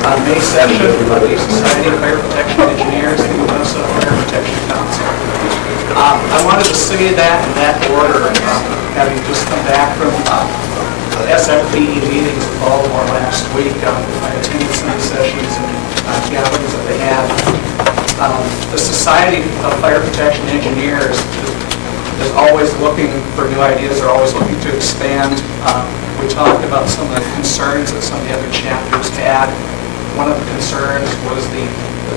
May session of the Society of Fire Protection Engineers and the Minnesota Fire Protection Council. I wanted to say that in that order, having just come back from SFPE meetings in Baltimore last week. I attended some of the sessions and gatherings that they had. The Society of Fire Protection Engineers is always looking for new ideas. They're always looking to expand. We talked about some of the concerns that some of the other chapters had. One of the concerns was the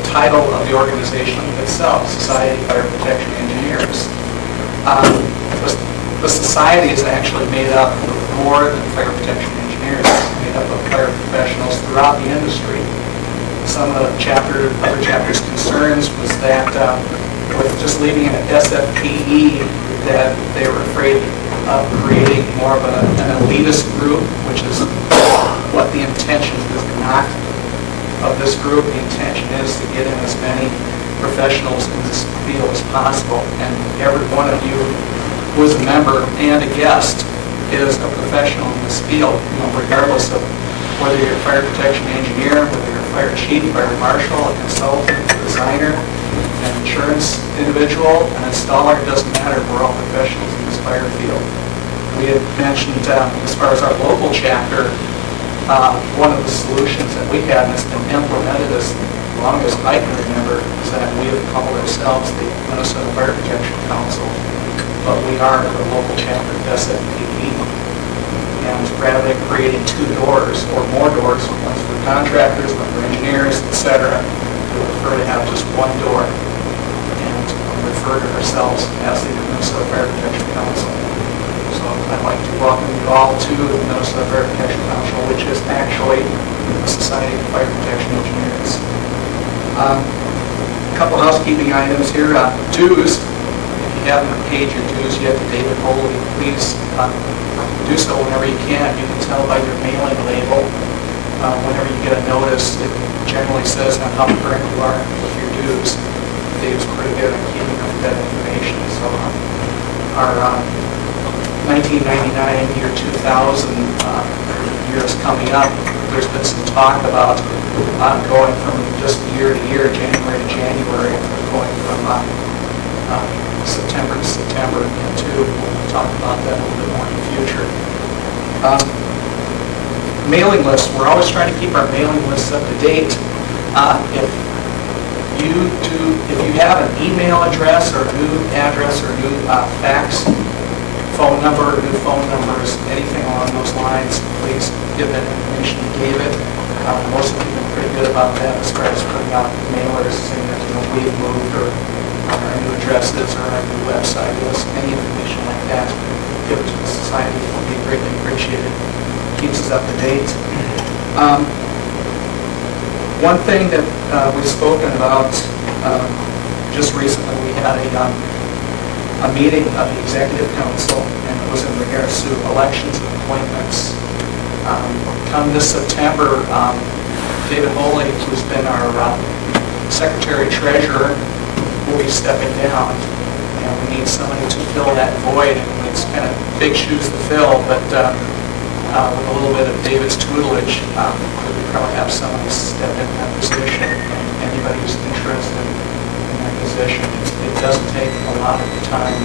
title of the organization itself, Society of Fire Protection Engineers. The society is actually made up of more than fire protection engineers. It's made up of fire professionals throughout the industry. Some of the other chapters' concerns was that with just leaving it at SFPE, that they were afraid of creating more of an elitist group, which is what the intention is not of this group. The intention is to get in as many professionals in this field as possible, and every one of you who is a member and a guest is a professional in this field, regardless of whether you're a fire protection engineer, whether you're a fire chief, fire marshal, a consultant, a designer, an insurance individual, an installer. It doesn't matter. We're all professionals in this fire field. We had mentioned, as far as our local chapter, one of the solutions that we had, and it's been implemented as long as I can remember, is that we have called ourselves the Minnesota Fire Protection Council, but we are the local chapter of SFPE. And rather than creating two doors or more doors, one's for contractors, one for engineers, etc., we prefer to have just one door and refer to ourselves as the Minnesota Fire Protection Council. So I'd like to welcome you all to the Minnesota Fire Protection Council, which is actually the Society of Fire Protection Engineers. A couple housekeeping items here. Dues. If you haven't paid your dues yet to David Holey, please do so whenever you can. You can tell by your mailing label. Whenever you get a notice, it generally says how current you are with your dues. Dave's pretty good at keeping up with that information. So our 1999, year 2000 year is coming up. There's been some talk about going from just year to year, January to January, going from September to September, we'll talk about that a little bit more in the future. Mailing lists, we're always trying to keep our mailing lists up to date. If you have an email address or a new address or a new fax phone number, new phone numbers, anything along those lines, please give that information to David. Most of you have been pretty good about that as far as putting out mailers saying that we've moved or our new addresses or our new website list, any information like that, give it to the society. It will be greatly appreciated. Keeps us up to date. One thing that we've spoken about just recently, we had a meeting of the Executive Council, and it was in regards to elections and appointments. Come this September, David Holey, who's been our Secretary-Treasurer, will be stepping down, and we need somebody to fill that void. And it's kind of big shoes to fill, but with a little bit of David's tutelage, we probably have somebody step in that position. And anybody who's interested in that position, it doesn't take a lot of time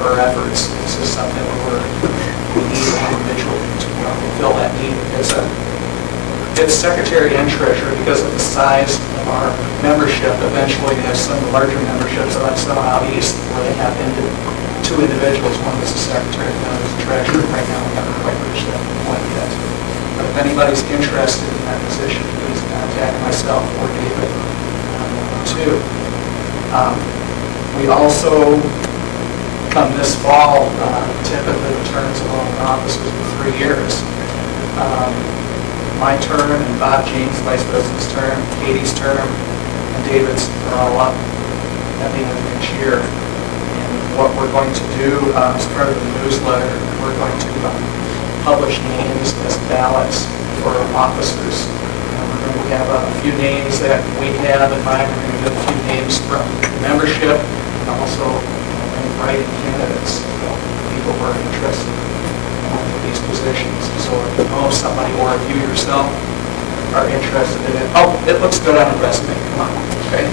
or efforts. This is something where we need an individual to fill that need. It's secretary and treasurer because of the size of our membership. Eventually, they have some of the larger memberships like some out east where they have two individuals. One is the secretary and one is the treasurer. Right now, we haven't quite reached that point yet. But if anybody's interested in that position, please contact myself or David too. We also, come this fall, typically the terms of all officers are 3 years. My term and Bob James, Vice President's term, Katie's term, and David's are all up at the end of each year. And what we're going to do as part of the newsletter, we're going to publish names as ballots for officers. We're going to have a few names that we have in mind. We're going to get a few names from membership and also writing candidates, people who are interested in these positions. So if you know somebody or if you yourself are interested in it. Oh, it looks good on a resume, come on, okay?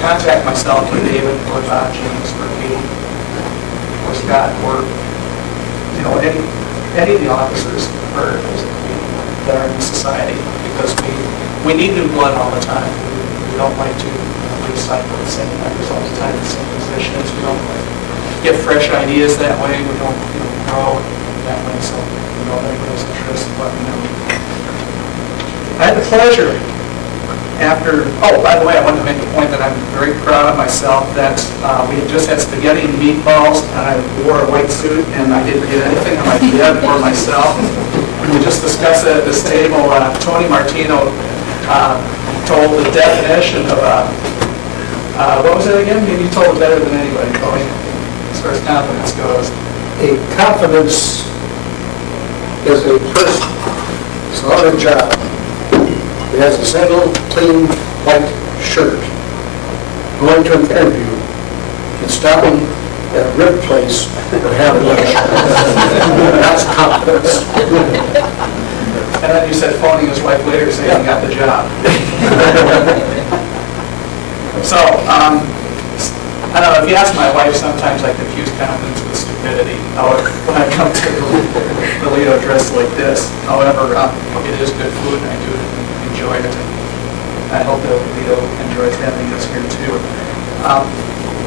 Contact myself or David or James or Katie or Scott or, any of the officers that are in the society, because we need new blood all the time. We don't like to recycle the same members all the time in the same positions. We don't get fresh ideas that way. We don't grow that way. So, if anybody's interested, let me know. I had the pleasure by the way, I wanted to make a point that I'm very proud of myself that we had just had spaghetti and meatballs, and I wore a white suit, and I didn't get anything on my kid or myself. We just discussed it at this table. Tony Martino told the definition of what was it again? Maybe you told it better than anybody, Tony, as far as confidence goes. A confidence is a person who's on a job. He has a single, clean, white shirt, going to an interview, and stopping at a rib place for having lunch. That's confidence. And then you said phoning his wife later saying he got the job. So, I don't know, if you ask my wife, sometimes I confuse confidence with stupidity. However, when I come to the Lido dressed like this, however, it is good food and I do enjoy it. I hope that Lido enjoys having us here too.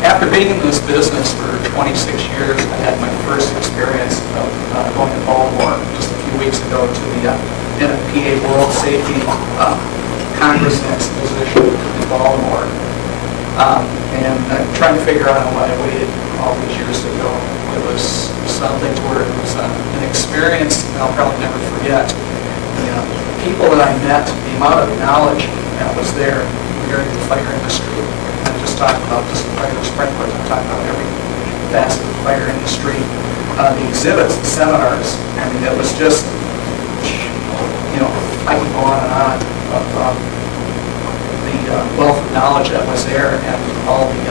After being in this business for 26 years, I had my first experience of going to Baltimore just a few weeks ago to the NFPA World Safety Congress Exposition in Baltimore. And I'm trying to figure out why I waited all these years to go. It was something to where it was an experience I'll probably never forget. The people that I met, the amount of knowledge that was there regarding the fire industry. I'm just talking about just the fire sprinklers. I'm talking about every facet of the fire industry. The exhibits, the seminars. I mean, it was just, I could go on and on of the wealth of knowledge that was there and all the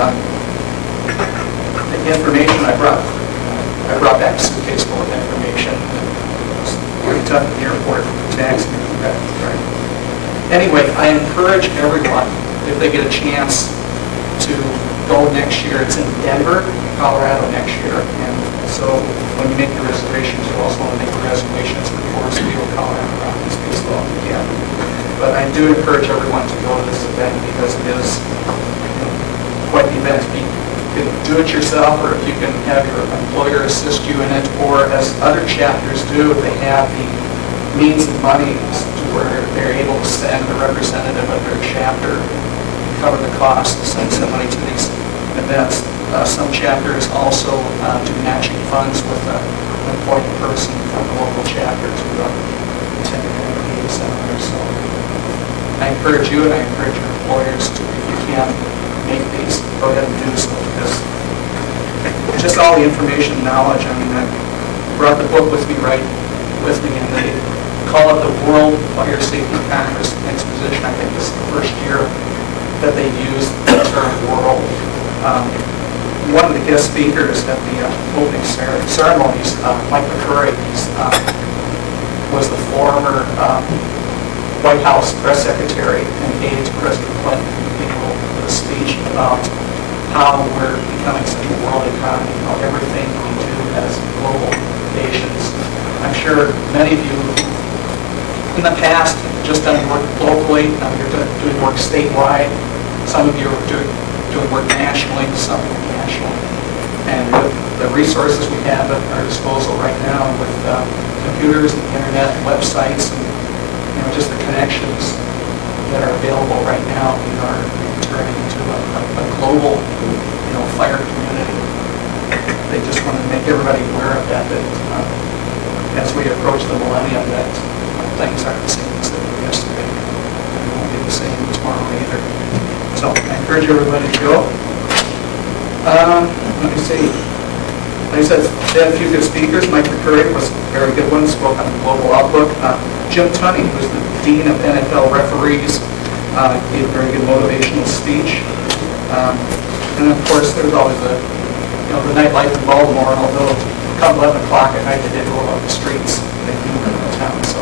information I brought. I brought back a suitcase full of information. It was very tough at the airport for taxing and right. Anyway, I encourage everyone, if they get a chance, to go next year. It's in Denver, Colorado next year. And so when you make your reservations, you also want to make your reservations for Forest Field, Colorado Rockies baseball again. But I do encourage everyone to go to this event because it is quite the event. You can do it yourself, or if you can have your employer assist you in it, or as other chapters do, if they have the means and money to where they're able to send a representative of their chapter and cover the cost to send somebody to these events. Some chapters also do matching funds with an employed person from the local chapter to attend an seminar. So I encourage you and I encourage your employers to, if you can, make these, go ahead and do so, because just all the information and knowledge. I mean, I brought the book with me and they call it the World Fire Safety Congress Exposition. I think this is the first year that they've used the term world. One of the guest speakers at the opening ceremonies, Mike McCurry, was the former White House press secretary and aide to President Clinton. He gave a speech about how we're becoming such a world economy, how everything we do as global nations. I'm sure many of you in the past have just done work locally, now you're doing work statewide. Some of you are doing work nationally, some internationally. And with the resources we have at our disposal right now with computers, the internet, websites, and just the connections that are available right now, we are turning into a global, fire community. They just want to make everybody aware of that as we approach the millennium, that things aren't the same as they were yesterday. And they won't be the same tomorrow either. So I encourage everybody to go. Let me see. Like I said, they had a few good speakers. Mike McCurry was a very good one, spoke on the global outlook. Jim Tunney, who's the dean of NFL referees, gave a very good motivational speech. And of course, there's always the nightlife in Baltimore. Although come 11 o'clock at night, they did go out the streets. They do in the town. So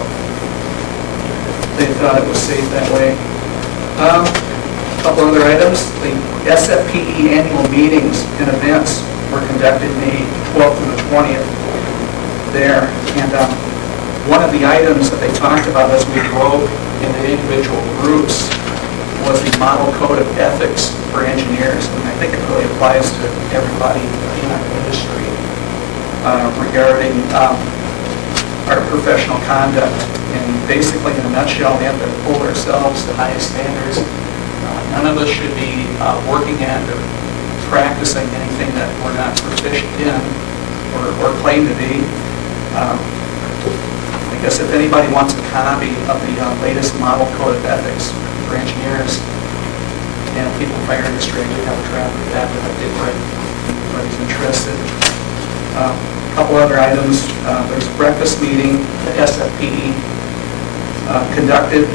they thought it was safe that way. A couple other items. The SFPE annual meetings and events were conducted May 12th and the 20th there. And one of the items that they talked about as we broke into individual groups was the model code of ethics for engineers. And I think it really applies to everybody in our industry regarding our professional conduct. And basically, in a nutshell, we have to hold ourselves to highest standards. None of us should be working at or practicing anything that we're not proficient in or claim to be. I guess if anybody wants a copy of the latest model code of ethics for engineers and people in the fire industry, I do have a draft of that I did write if anybody's interested. A couple other items. There's a breakfast meeting the SFPE conducted.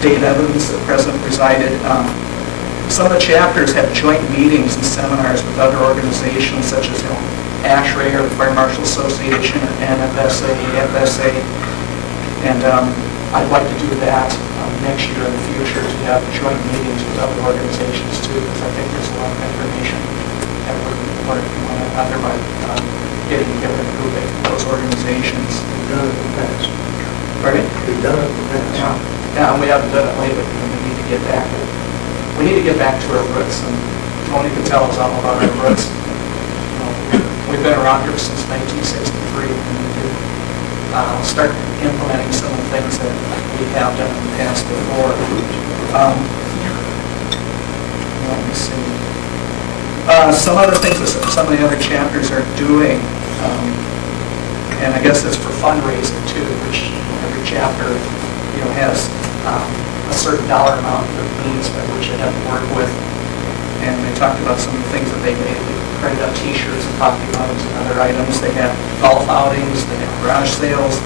Dave Evans, the president, presided. Some of the chapters have joint meetings and seminars with other organizations such as ASHRAE or the Fire Marshal Association, or NFSA, FSA, and I'd like to do that next year in the future to have joint meetings with other organizations too, because I think there's a lot of information that we're learning out there by getting together and grouping those organizations. We've done it in the past. Pardon? We've done it in the past. Yeah, and we haven't done it lately, and we need to get back. We need to get back to our roots, and Tony can tell us all about our roots. We've been around here since 1963, and we need to start implementing some of the things that we have done in the past before. Let me see. Some other things that some of the other chapters are doing, and I guess it's for fundraising too, which every chapter has a certain dollar amount of means by which they have to work with. And they talked about some of the things that they made. They printed out T-shirts and coffee mugs and other items. They had golf outings. They had garage sales.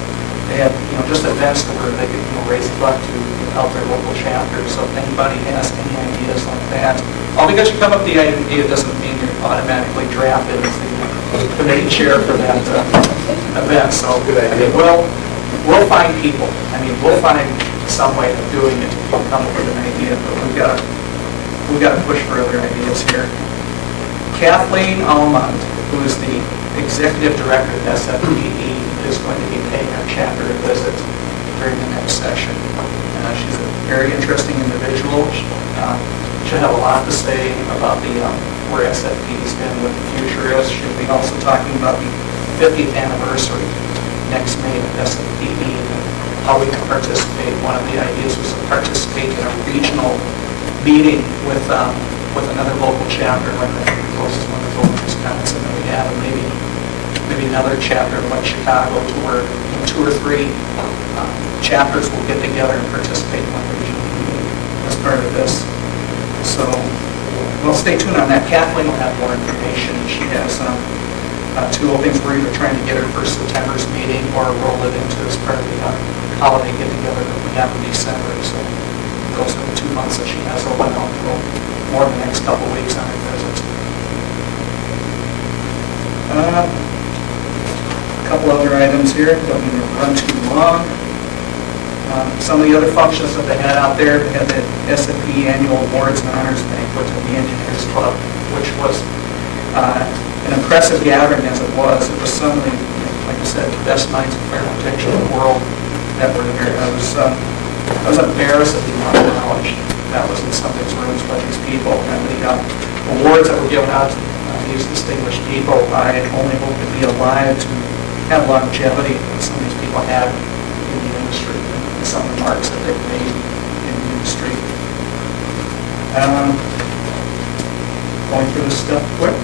They had just events where they could raise a buck to help their local chapters. So if anybody has any ideas like that, all because you come up with the idea doesn't mean you're automatically drafted as the committee chair for that event. So good idea. We'll find people. We'll find some way of doing it if you come up with an idea, but we've got to push for other ideas here. Kathleen Almond, who is the executive director of SFPE, is going to be paying our chapter a visit during the next session. She's a very interesting individual. She'll have a lot to say about where SFPE's been, what the future is. She'll be also talking about the 50th anniversary next May of SFPE and how we can participate. One of the ideas was to participate in a regional meeting with another local chapter, like the closest one is over in Wisconsin that we have, and maybe another chapter like Chicago, to where 2 or 3 chapters will get together and participate in one regional meeting as part of this. So, stay tuned on that. Kathleen will have more information. She has 2 openings. We're either trying to get her for September's meeting or roll it into as part of the holiday get-together that we have in December. So those are the 2 months that she has open. I'll go more in the next couple of weeks on her visit. A couple other items here. Don't need to run too long. Some of the other functions that they had out there, they had the S&P Annual Awards and Honors Banquet at the Engineers Club, which was an impressive gathering as it was. It was some of the, like I said, the best minds of fire protection in the world that were there. I was embarrassed at the amount of knowledge that was in some of these rooms by these people. And the awards that were given out to these distinguished people, I only hope to be alive to have longevity that some of these people had in the industry, and some of the marks that they've made in the industry. Going through this stuff quick.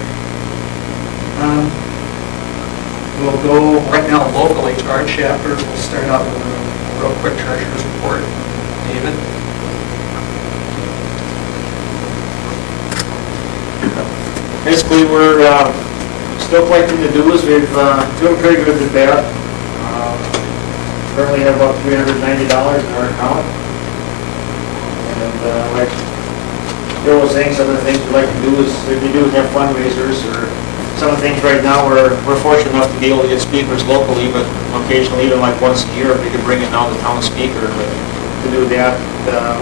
We'll go right now locally to our chapter. We'll start out with a real quick treasurer's report. David? Basically, we're still collecting the dues. We've doing pretty good with that. Currently have about $390 in our account. And like Bill was saying, some of the things we like to do is, if we do have fundraisers or some of the things right now, we're fortunate enough to be able to get speakers locally, but occasionally, even like once a year, if we could bring in now the town speaker, but to do that,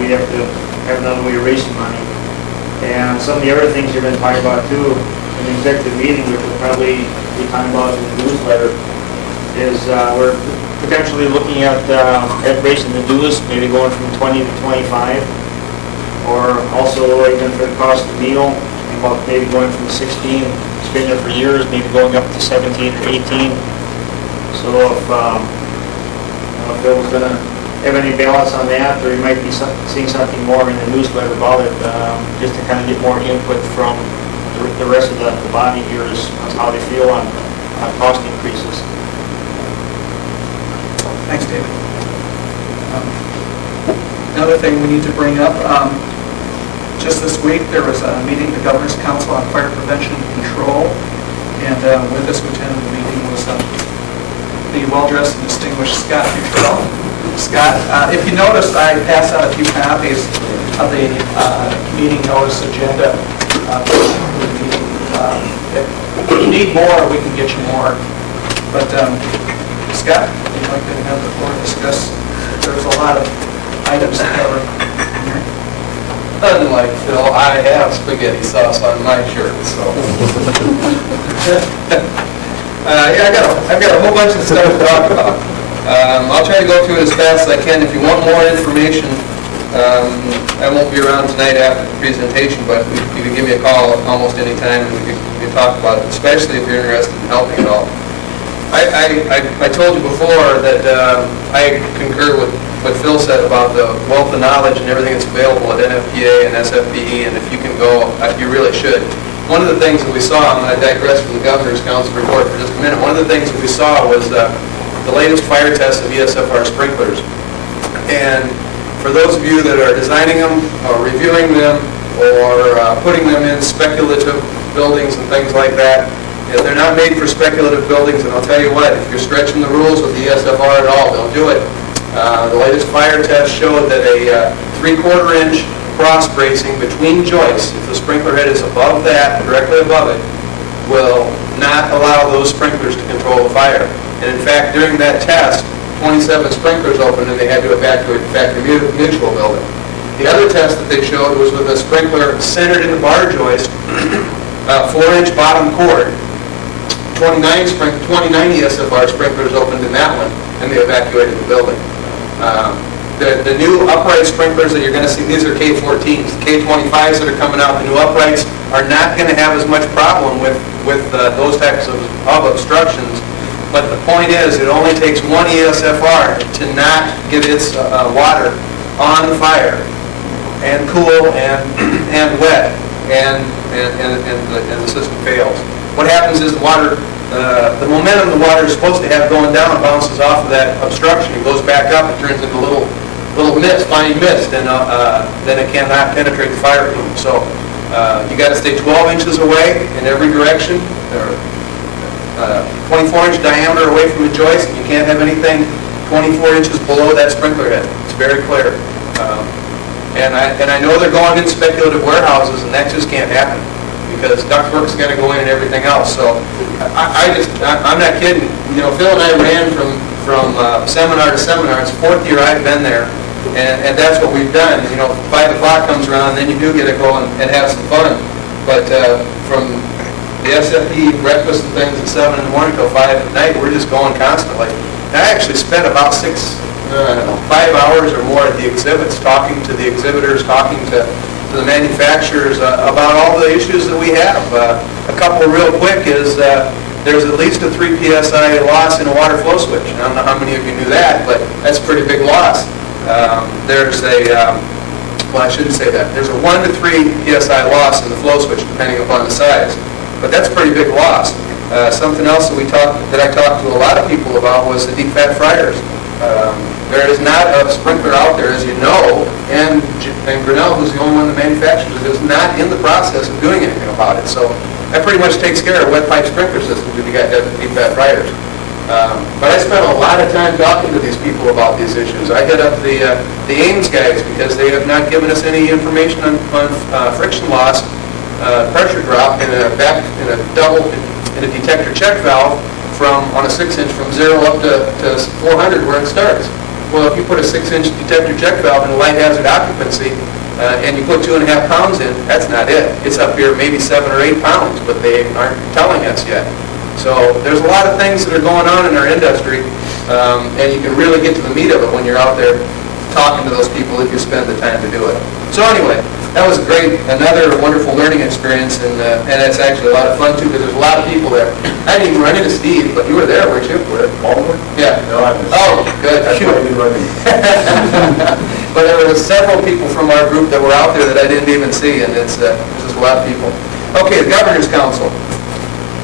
we'd have to have another way of raising money. And some of the other things you're going to talk about too, in the executive meeting, which we'll probably be talking about in the newsletter, is we're potentially looking at raising the dues, maybe going from 20 to 25, or also even for the cost of meal, about maybe going from 16, it's been there for years, maybe going up to 17 or 18. So if Bill was going to have any balance on that, or you might be seeing something more in the newsletter about it, just to kind of get more input from the rest of the body here as how they feel on cost increases. Thanks, David. Another thing we need to bring up, just this week, there was a meeting of the Governor's Council on Fire Prevention and Control, and with us who attended the meeting was the well-dressed and distinguished Scott Futrell. Scott, if you noticed, I passed out a few copies of the meeting notice agenda. If you need more, we can get you more. But Scott, would you like to have the floor to discuss? There's a lot of items to cover here. Unlike Phil, I have spaghetti sauce on my shirt, so. Yeah, I've got a whole bunch of stuff to talk about. I'll try to go through it as fast as I can. If you want more information, I won't be around tonight after the presentation, but you can give me a call almost any time and we can talk about it, especially if you're interested in helping at all. I told you before that I concur with what Phil said about the wealth of knowledge and everything that's available at NFPA and SFPE, and if you can go, you really should. One of the things that we saw, I'm going to digress from the Governor's Council report for just a minute, one of the things that we saw was the latest fire test of ESFR sprinklers. And for those of you that are designing them, or reviewing them, or putting them in speculative buildings and things like that, if they're not made for speculative buildings, and I'll tell you what, if you're stretching the rules with the ESFR at all, don't do it. The latest fire test showed that a 3/4 inch cross bracing between joists, if the sprinkler head is above that, directly above it, will not allow those sprinklers to control the fire. And in fact, during that test, 27 sprinklers opened and they had to evacuate the Factory Mutual building. The other test that they showed was with a sprinkler centered in the bar joist, 4-inch bottom cord. 29 ESFR sprinklers opened in that one, and they evacuated the building. The new upright sprinklers that you're going to see, these are K14s. The K25s that are coming out, the new uprights, are not going to have as much problem with those types of obstructions. But the point is, it only takes one ESFR to not get its water on the fire, and cool and wet, and the system fails. What happens is the water, the momentum the water is supposed to have going down bounces off of that obstruction. It goes back up. It turns into little mist, fine mist, and then it cannot penetrate the fire plume. So you got to stay 12 inches away in every direction, or 24-inch diameter away from the joist. And you can't have anything 24 inches below that sprinkler head. It's very clear. And I know they're going in speculative warehouses, and that just can't happen, because ductwork's got to go in and everything else. So I'm not kidding. You know, Phil and I ran from seminar to seminar. It's the 4th year I've been there, and that's what we've done. You know, 5 o'clock comes around, then you do get to go and have some fun. But from the SFP breakfast and things at 7 in the morning till 5 at night, we're just going constantly. And I actually spent about 5 hours or more at the exhibits, talking to the exhibitors, talking to the manufacturers about all the issues that we have. A couple real quick is there's at least a 3 psi loss in a water flow switch. I don't know how many of you knew that, but that's a pretty big loss. There's well, I shouldn't say that. There's a 1 to 3 psi loss in the flow switch, depending upon the size. But that's a pretty big loss. Something else that I talked to a lot of people about was the deep fat fryers. There is not a sprinkler out there, as you know, and Grinnell, who's the only one that manufactures it, is not in the process of doing anything about it. So that pretty much takes care of wet pipe sprinkler systems if you got deep fat fryers. But I spent a lot of time talking to these people about these issues. I hit up the Ames guys because they have not given us any information on friction loss, pressure drop in a and a detector check valve on a 6-inch from 0 up to 400 where it starts. Well, if you put a 6-inch detector check valve in a light hazard occupancy, and you put 2.5 pounds in, that's not it. It's up here maybe 7 or 8 pounds, but they aren't telling us yet. So there's a lot of things that are going on in our industry, and you can really get to the meat of it when you're out there talking to those people if you spend the time to do it. So anyway, that was great, another wonderful learning experience, and it's actually a lot of fun too, because there's a lot of people there. I didn't even run into Steve, but you were there, weren't you? Baldwin? Yeah. No, I was. Oh, good. That's why I didn't run in. But there were several people from our group that were out there that I didn't even see, and it's just a lot of people. Okay, the Governor's Council.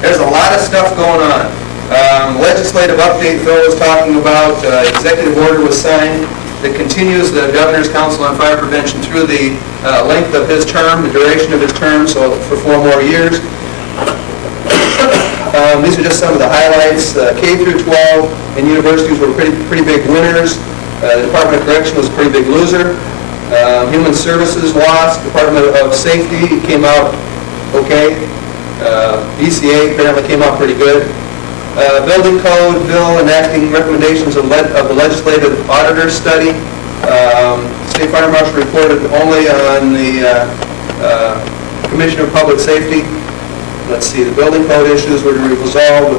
There's a lot of stuff going on. Legislative update Phil was talking about, executive order was signed that continues the Governor's Council on Fire Prevention through the length of his term, the duration of his term, so for 4 more years. These are just some of the highlights. K through 12 and universities were pretty big winners. The Department of Correction was a pretty big loser. Human Services lost. Department of Safety came out okay. DCA apparently came out pretty good. Building Code bill enacting recommendations of the Legislative Auditor Study. State Fire Marshal reported only on the Commissioner of Public Safety. Let's see, the building code issues were resolved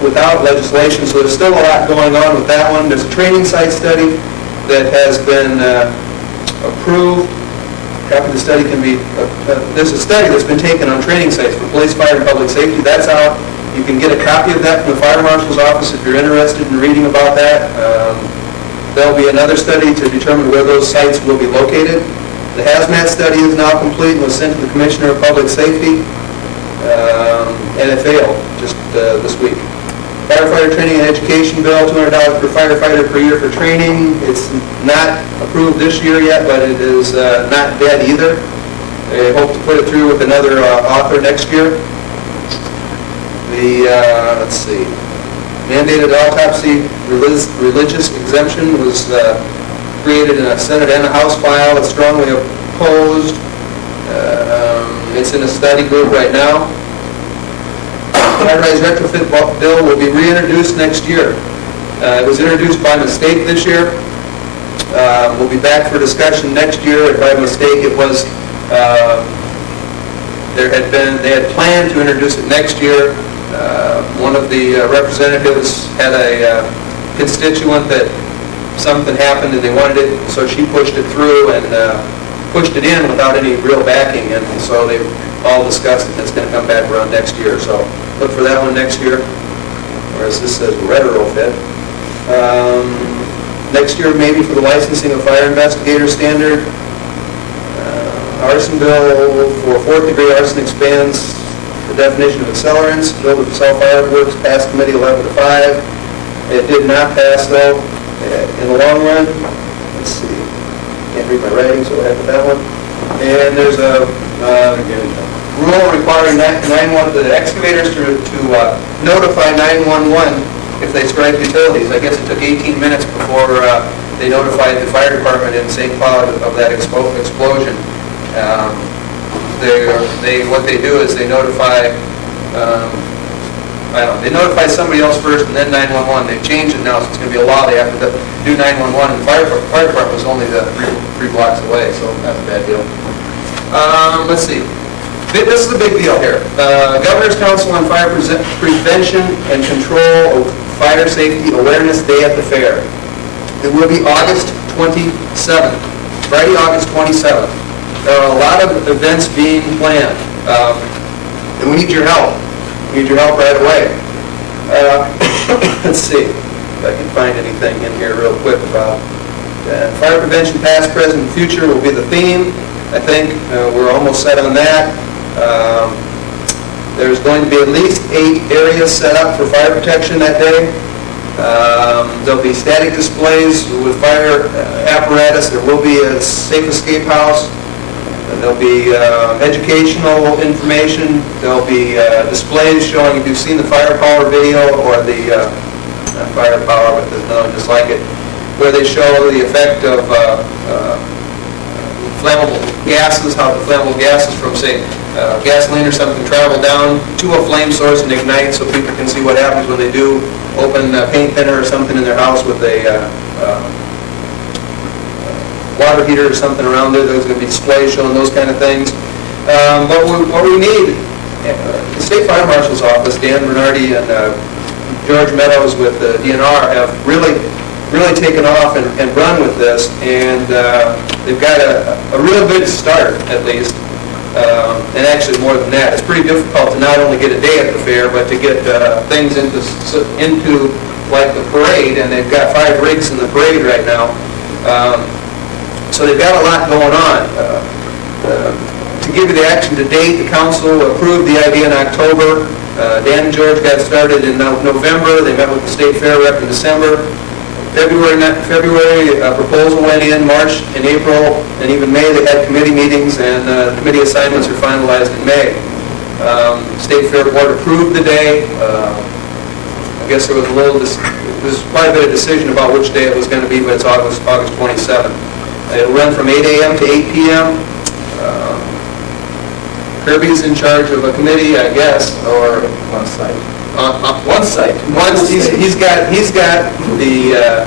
without legislation, so there's still a lot going on with that one. There's a training site study that has been approved. A copy of the study can be, there's a study that's been taken on training sites for police, fire, and public safety. That's out. You can get a copy of that from the Fire Marshal's office if you're interested in reading about that. There'll be another study to determine where those sites will be located. The hazmat study is now complete and was sent to the Commissioner of Public Safety, and it failed just this week. Firefighter Training and Education Bill, $200 per firefighter per year for training. It's not approved this year yet, but it is not dead either. They hope to put it through with another author next year. The, let's see, mandated autopsy religious exemption was created in a Senate and a House file. It's strongly opposed. It's in a study group right now. High-rise retrofit bill will be reintroduced next year. It was introduced by mistake this year. We'll be back for discussion next year. If by mistake it was, they had planned to introduce it next year. One of the representatives had a constituent that something happened and they wanted it, so she pushed it through and pushed it in without any real backing, and so they all discussed it. It's going to come back around next year, so look for that one next year. Whereas this says retrofit. Next year, maybe for the licensing of fire investigator standard. Arson bill for 4th degree arson expands the definition of accelerants. Bill to sell fireworks passed committee 11 to 5. It did not pass though in the long run. Let's see. Can't read my writing, so we'll have that one. And there's a rule requiring the excavators to notify 911 if they strike utilities. I guess it took 18 minutes before they notified the fire department in St. Cloud of that explosion. What they do is they notify, they notify somebody else first and then 911. They've changed it now, so it's going to be a law. They have to do 911, and the fire department was only three blocks away, so that's a bad deal. Let's see. This is a big deal here. Governor's Council on Fire Prevention and Control of Fire Safety Awareness Day at the Fair. It will be August 27th, Friday, August 27th. There are a lot of events being planned, and we need your help. We need your help right away. Let's see if I can find anything in here real quick about fire prevention, past, present, and future will be the theme. I think we're almost set on that. There's going to be at least 8 areas set up for fire protection that day. There'll be static displays with fire apparatus. There will be a safe escape house. There'll be educational information. There'll be displays showing, if you've seen the firepower video or the, not firepower, but there's another just like it, where they show the effect of flammable gases, how the flammable gases from, say, gasoline or something travel down to a flame source and ignite so people can see what happens when they do open a paint thinner or something in their house with a water heater or something around there. There's going to be displays showing those kind of things. But what we need, the State Fire Marshal's Office, Dan Bernardi and George Meadows with the DNR have really taken off and run with this, and they've got a real good start, at least. And actually more than that. It's pretty difficult to not only get a day at the fair, but to get things into like the parade, and they've got 5 rigs in the parade right now. So they've got a lot going on. To give you the action to date, the council approved the idea in October. Dan and George got started in November. They met with the state fair rep in December. February, a proposal went in. March and April, and even May, they had committee meetings, and committee assignments are finalized in May. State Fair Board approved the day. I guess there was quite a bit of decision about which day it was going to be, but it's August 27th. It'll run from 8 a.m. to 8 p.m. Kirby's in charge of a committee, I guess, or One site. one site. He's got the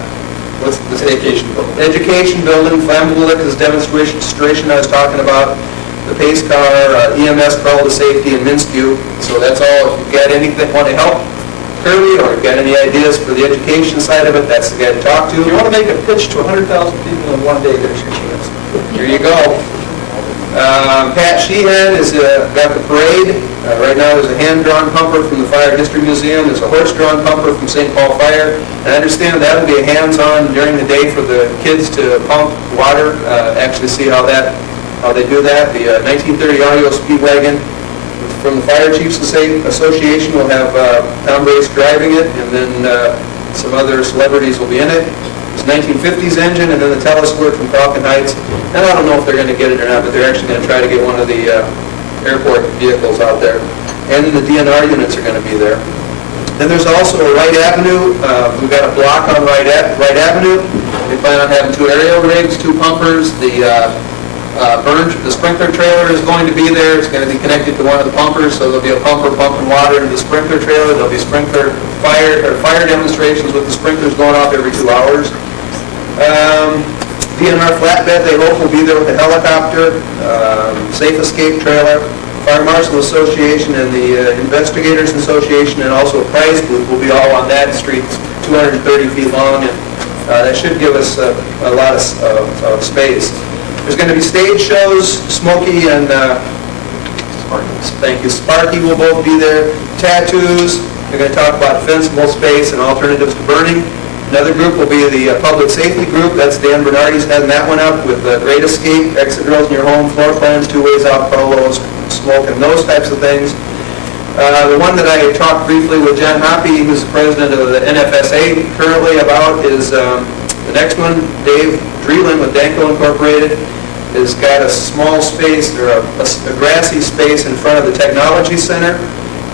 what's the education building? Education building, flammable liquids demonstration I was talking about, the pace car, EMS call to safety, and Minskew. So that's all. If you've got anything want to help Kirby, or you've got any ideas for the education side of it, that's the guy to talk to. If you want to make a pitch to 100,000 people in one day, there's your chance. Here you go. Pat Sheehan has got the parade. Right now there's a hand-drawn pumper from the Fire History Museum. There's a horse-drawn pumper from St. Paul Fire. And I understand that will be a hands-on during the day for the kids to pump water, actually see how they do that. The 1930 REO Speedwagon from the Fire Chiefs Association will have Tom Brace driving it, and then some other celebrities will be in it. It's 1950s engine, and then the telescope from Falcon Heights. And I don't know if they're going to get it or not, but they're actually going to try to get one of the airport vehicles out there. And the DNR units are going to be there. Then there's also a Wright Avenue. We've got a block on Wright Avenue. They plan on having 2 aerial rigs, 2 pumpers. The sprinkler trailer is going to be there. It's going to be connected to one of the pumpers, so there'll be a pumper pumping water into the sprinkler trailer. There'll be fire demonstrations with the sprinklers going off every 2 hours. DNR flatbed, they hope, will be there with a helicopter, safe escape trailer. Fire Marshal Association and the Investigators Association, and also a prize booth will be all on that street. It's 230 feet long, and that should give us a lot of space. There's going to be stage shows. Smokey and Sparky will both be there. Tattoos. They're going to talk about defensible space and alternatives to burning. Another group will be the public safety group. That's Dan Bernardi's heading that one up with Great Escape, exit drills in your home, floor plans, 2 ways out, polos, smoke, and those types of things. The one that I talked briefly with John Hoppy, who's the president of the NFSA currently about, is the next one. Dave Dreeland with Danco Incorporated has got a small space, or a grassy space in front of the Technology Center.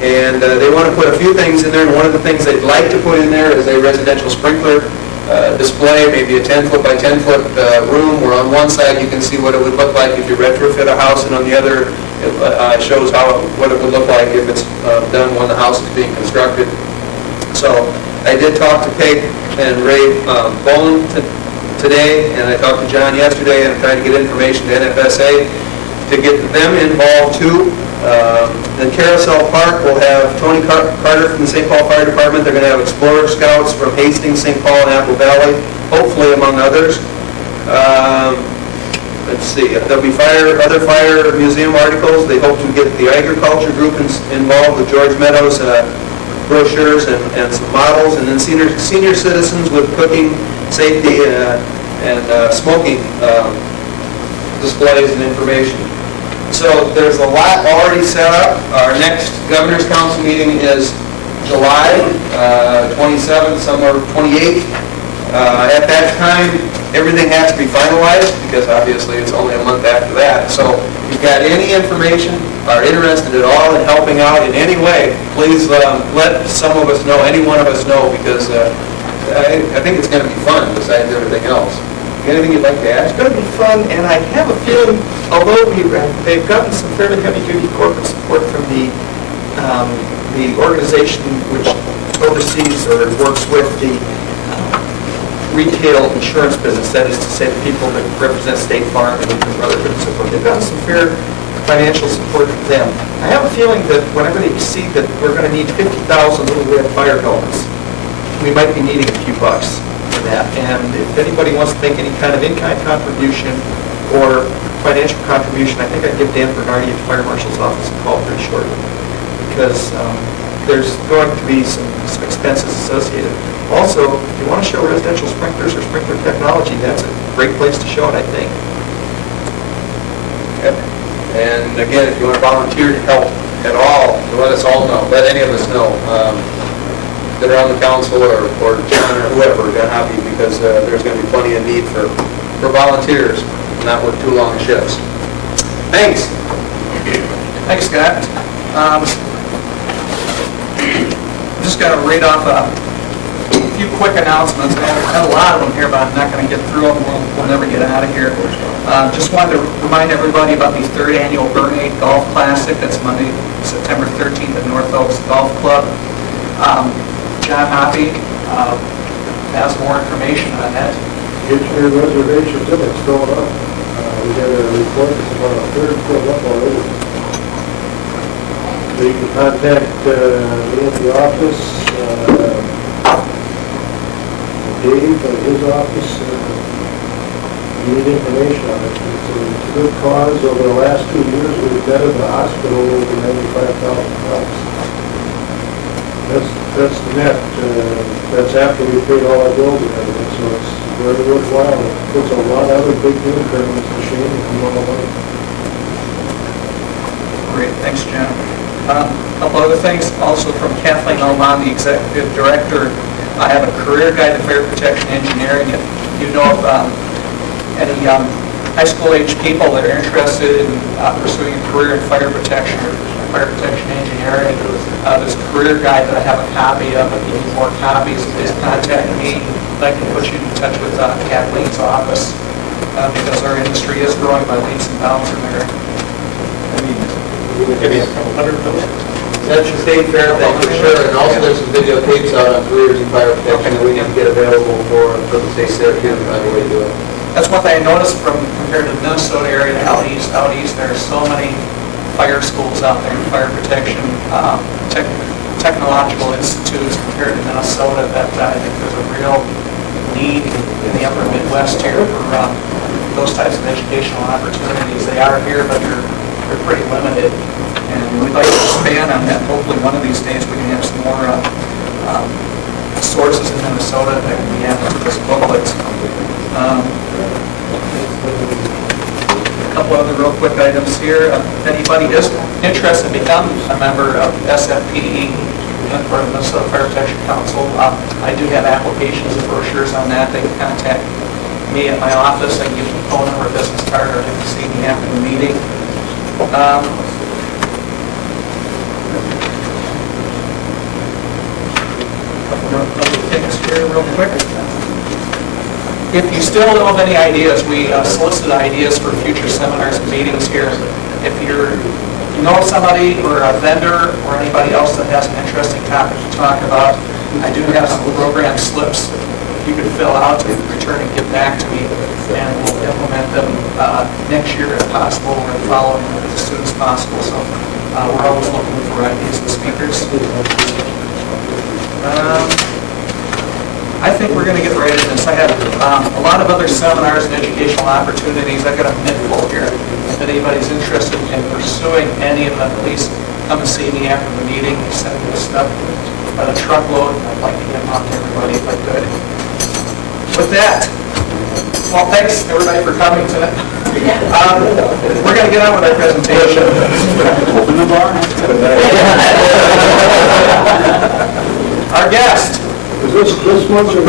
And they want to put a few things in there, and one of the things they'd like to put in there is a residential sprinkler display, maybe a 10-foot by 10-foot room, where on one side you can see what it would look like if you retrofit a house, and on the other it shows what it would look like if it's done when the house is being constructed. So I did talk to Peg and Ray Bowen today, and I talked to John yesterday, and I'm trying to get information to NFSA to get them involved too. Then Carousel Park will have Tony Carter from the St. Paul Fire Department. They're going to have Explorer Scouts from Hastings, St. Paul, and Apple Valley, hopefully among others. Let's see, there'll be other fire museum articles. They hope to get the agriculture group involved with George Meadows, brochures and some models, and then senior citizens with cooking, safety, and smoking displays and information. So there's a lot already set up. Our next Governor's Council meeting is July 27th, somewhere 28th. At that time, everything has to be finalized, because obviously it's only a month after that. So if you've got any information, are interested at all in helping out in any way, please let some of us know, any one of us know, because I think it's going to be fun besides everything else. Anything you'd like to add? It's going to be fun, and I have a feeling, although they've gotten some fairly heavy-duty corporate support from the organization which oversees or works with the retail insurance business, that is to say the people that represent State Farm and Brotherhood and so forth, they've gotten some fair financial support from them. I have a feeling that whenever they see that we're going to need 50,000 little red fire helmets, we might be needing a few bucks for that. And if anybody wants to make any kind of in-kind contribution or financial contribution, I think I'd give Dan Bernardi at the Fire Marshal's office a call pretty shortly, because there's going to be some expenses associated. Also, if you want to show residential sprinklers or sprinkler technology, that's a great place to show it, I think. And again, if you want to volunteer to help at all, to let us all know, let any of us know that are on the council or John or whoever, they're happy, because there's going to be plenty of need for volunteers and not work too long shifts. Thanks. Thanks, Scott. Just got to read off a few quick announcements. I have a lot of them here, but I'm not going to get through them. We'll never get out of here. Just wanted to remind everybody about the 3rd Annual Burn 8 Golf Classic. That's Monday, September 13th at North Oaks Golf Club. John Hoppy has more information on that. Get your reservation tickets going up. We got a report that's about a third filled up already. So you can contact me at the office, Dave at his office, you need information on it. It's a good cause. Over the last 2 years, we've netted the hospital over $95,000. That's the net. That's after we paid all our bills and everything, so it's very worthwhile. It puts a lot of other big new tournaments to shame if you want to money. Great, thanks, John. A couple other things, also from Kathleen Oman, the Executive Director. I have a career guide to fire protection engineering. If you know of any high school age people that are interested in pursuing a career in fire protection or fire protection engineering, there's a career guide that I have a copy of. If you need more copies, please contact me. I can put you in touch with Kathleen's office, because our industry is growing by leaps and bounds in there. That's the state fair thing for sure, and also there's some videotapes out on careers in fire protection that we need to get available for the state fair too, to find a way to do it. That's one thing I noticed compared to the Minnesota area, out east, there are so many fire schools out there, fire protection, technological institutes compared to Minnesota, that I think there's a real need in the upper Midwest here for those types of educational opportunities. They are here, but they're pretty limited, and we'd like to expand on that. Hopefully one of these days we can have some more sources in Minnesota that can be added to this booklet. A couple other real quick items here. If anybody is interested in becoming a member of SFPE, or the Minnesota Fire Protection Council, I do have applications and brochures on that. They can contact me at my office. I can give them a phone number, a business card, or they can see me after the meeting. Couple of other things here real quick. If you still don't have any ideas, we solicit ideas for future seminars and meetings here. If you know somebody or a vendor or anybody else that has an interesting topic to talk about, I do have some program slips you can fill out and return and give back to me, and we'll implement them next year if possible, or the following as soon as possible. So we're always looking for ideas and speakers. I think we're going to get right into this. I have a lot of other seminars and educational opportunities. I've got a mint full here. If anybody's interested in pursuing any of them, please come and see me after the meeting. Send me the stuff by the truckload. I'd like to get them out to everybody if I could. With that, well, thanks everybody for coming tonight. We're going to get on with our presentation. Open the bar. Our guest. Who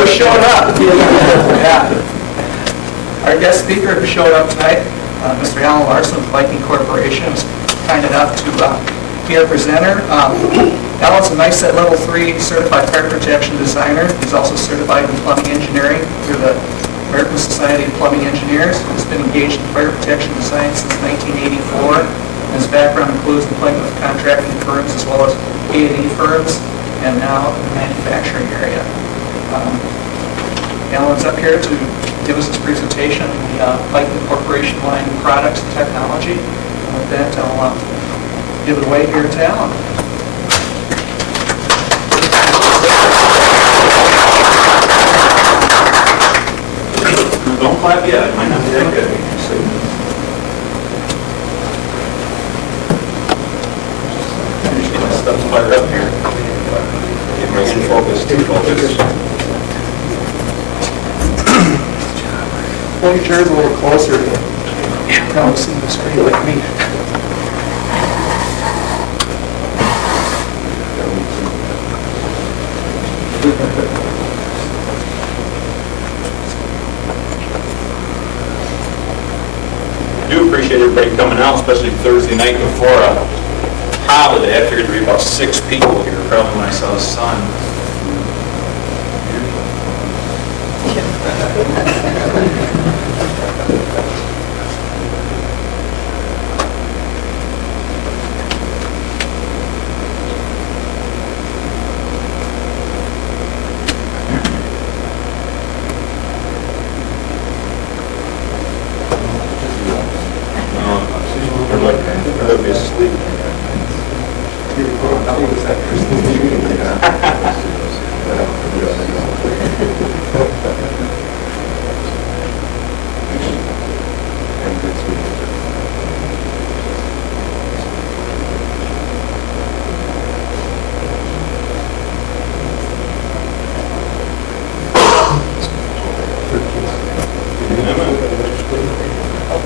showed up? Yeah. Our guest speaker who showed up tonight, Mr. Alan Larson of Viking Corporation, is kind enough to be our presenter. Alan's a NICET Level 3 certified fire protection designer. He's also certified in plumbing engineering through the American Society of Plumbing Engineers. He's been engaged in fire protection science since 1984. His background includes employment with contracting firms as well as A&E firms, and now in the manufacturing area. Alan's up here to give us his presentation on the Viking Corporation line of products and technology. And with that, I'll give it away here to Alan. Don't clap yet, it might not be that good. Just get my stuff fired up here. Get my in focus, to focus. Pull your chairs a little closer to probably see the screen like me. I do appreciate everybody coming out, especially Thursday night before a holiday. I figured there'd be about 6 people here, probably when I saw the sun. Everybody asleep.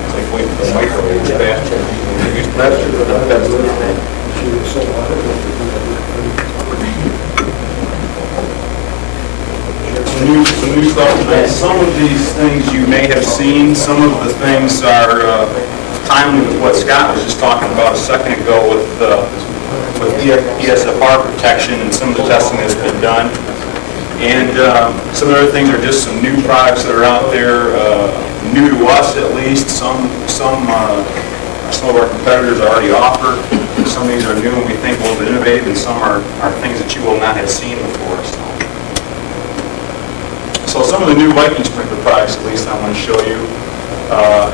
It's like waiting for the microwave to Some new stuff tonight. Some of these things you may have seen. Some of the things are timely with what Scott was just talking about a second ago with ESFR protection and some of the testing that's been done. And some other things are just some new products that are out there, new to us at least. Some of our competitors already offer. Some of these are new and we think a little bit innovative, and some are things that you will not have seen before. So some of the new Viking sprinkler products, at least I want to show you,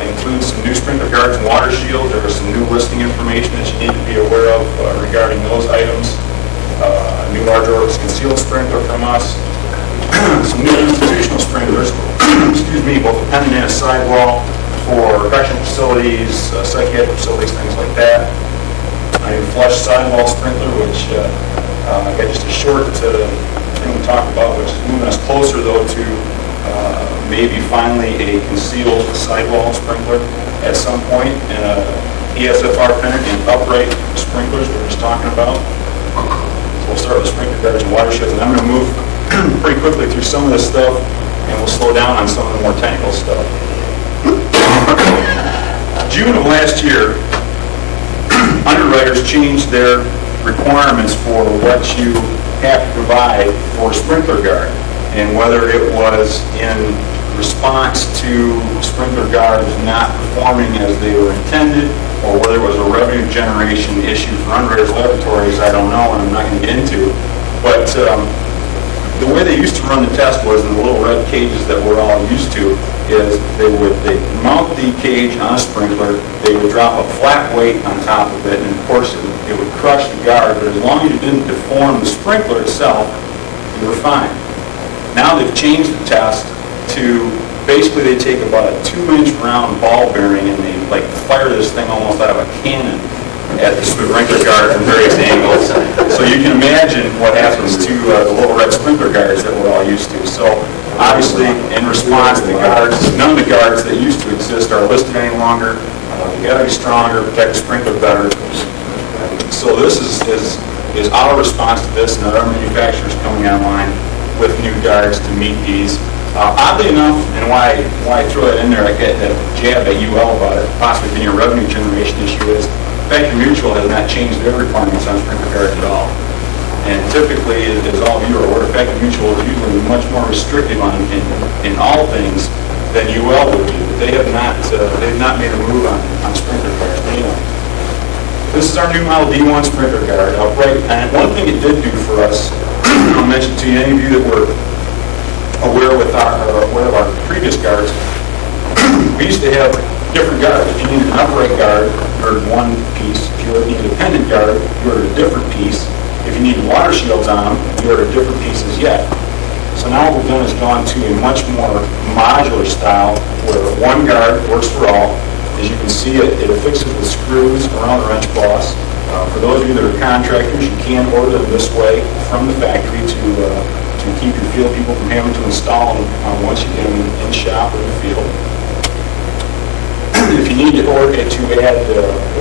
include some new sprinkler guards and water shields. There is some new listing information that you need to be aware of regarding those items. A new large orders concealed sprinkler from us. Some new institutional sprinklers, excuse me, both a pendant and a sidewall for correctional facilities, psychiatric facilities, things like that. A new flush sidewall sprinkler, which I got just a short thing to talk about, which is moving us closer though to maybe finally a concealed sidewall sprinkler at some point, and a ESFR pendant and upright sprinklers we were just talking about. So we'll start with sprinkler guards and water shields, and I'm going to move pretty quickly through some of this stuff, and we'll slow down on some of the more technical stuff. June of last year, underwriters changed their requirements for what you have to provide for a sprinkler guard, and whether it was in response to sprinkler guards not performing as they were intended, or whether it was a revenue generation issue for underwriters' laboratories, I don't know, and I'm not going to get into. But the way they used to run the test was in the little red cages that we're all used to, is they'd mount the cage on a sprinkler, they would drop a flat weight on top of it, and of course it would crush the guard, but as long as you didn't deform the sprinkler itself, you were fine. Now they've changed the test to basically they take about a 2-inch round ball bearing and they like fire this thing almost out of a cannon at the sprinkler guard from various angles. So you can imagine what happens to the little red sprinkler guards that we're all used to. So obviously in response, the guards, none of the guards that used to exist are listed any longer. You got to be stronger, protect the sprinkler better. So this is our response to this, and other manufacturers coming online with new guards to meet these. Oddly enough, and why I throw that in there, I get that jab at UL about it, possibly being a revenue generation issue, is Viking Mutual has not changed their requirements on sprinkler guards at all. And typically, as all of you are aware, Viking Mutual is usually much more restrictive in all things than UL would be. But they have not made a move on sprinkler guards. This is our new model D1 sprinkler guard upright, and one thing it did do for us, I'll mention to you, any of you that were aware of our previous guards, we used to have different guards. If you needed an upright guard, you ordered one piece. If you needed a pendant guard, you ordered a different piece. If you needed water shields on them, you ordered different pieces yet. So now what we've done is gone to a much more modular style where one guard works for all. As you can see, it affixes with screws around the wrench boss. For those of you that are contractors, you can order them this way from the factory to keep your field people from having to install them once you get them in shop or in the field. If you need to add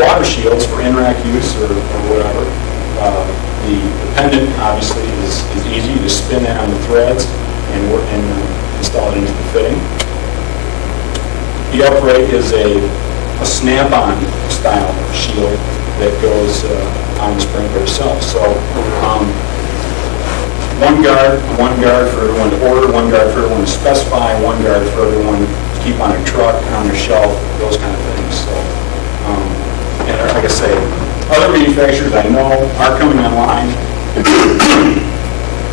water shields for in-rack use or whatever, the pendant obviously is easy. You just spin that on the threads and install it into the fitting. The upright is a snap-on style shield that goes on the sprinkler itself. So one guard for everyone to order, one guard for everyone to specify, one guard for everyone to keep on a truck, on their shelf, those kind of things. So, and like I say, other manufacturers I know are coming online,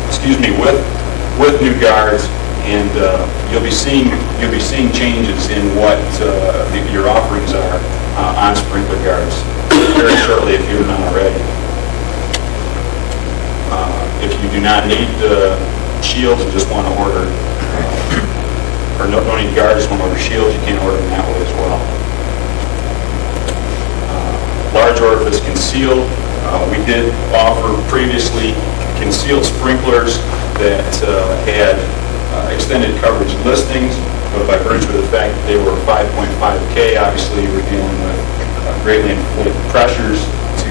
excuse me, with new guards, and you'll be seeing changes in what your offerings are on sprinkler guards very shortly if you're not already. If you do not need shields and just want to order, or don't need guards, just want to order shields, you can order them that way as well. Large orifice concealed. We did offer previously concealed sprinklers that had extended coverage listings, but by virtue of the fact that they were 5.5K, obviously you were dealing with greatly inflated pressures to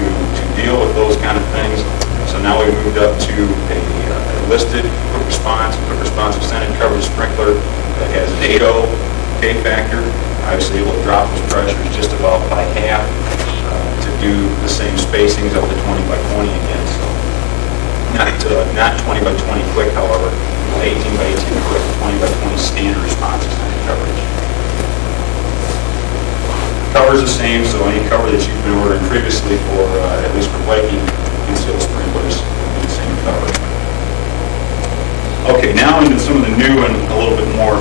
deal with those kind of things. So now we moved up to a listed quick response extended coverage sprinkler that has an 8.0 K factor, obviously able to drop those pressures just about by half to do the same spacings up to 20 by 20 again. So not 20 by 20 quick, however, 18 by 18 quick, 20 by 20 standard response extended coverage. Cover's the same, so any cover that you've been ordering previously for, at least for Viking concealed sprinklers, will be the same cover. Okay, now into some of the new and a little bit more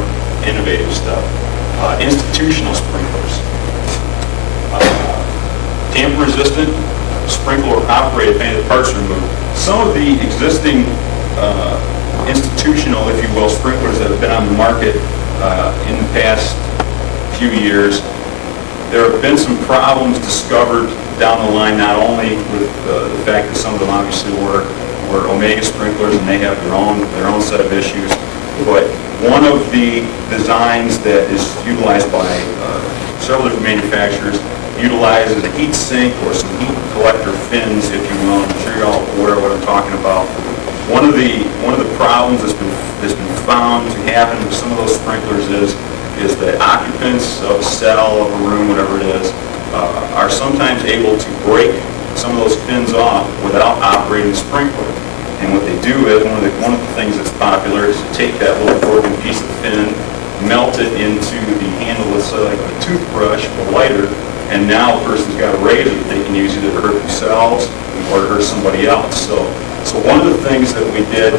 innovative stuff. Institutional sprinklers. Tamper resistant, sprinkler operated, painted parts removed. Some of the existing institutional, if you will, sprinklers that have been on the market in the past few years, there have been some problems discovered down the line, not only with the fact that some of them obviously were Omega sprinklers and they have their own set of issues, but one of the designs that is utilized by several different manufacturers utilizes a heat sink or some heat collector fins, if you will. I'm sure you're all aware of what I'm talking about. One of the problems that's been found to happen with some of those sprinklers is that occupants of a cell, of a room, whatever it is, are sometimes able to break some of those fins off without operating the sprinkler. And what they do is, one of the things that's popular is to take that little broken piece of fin, melt it into the handle, let's say like a toothbrush or lighter, and now the person's got a razor that they can use either to hurt themselves or to hurt somebody else. So one of the things that we did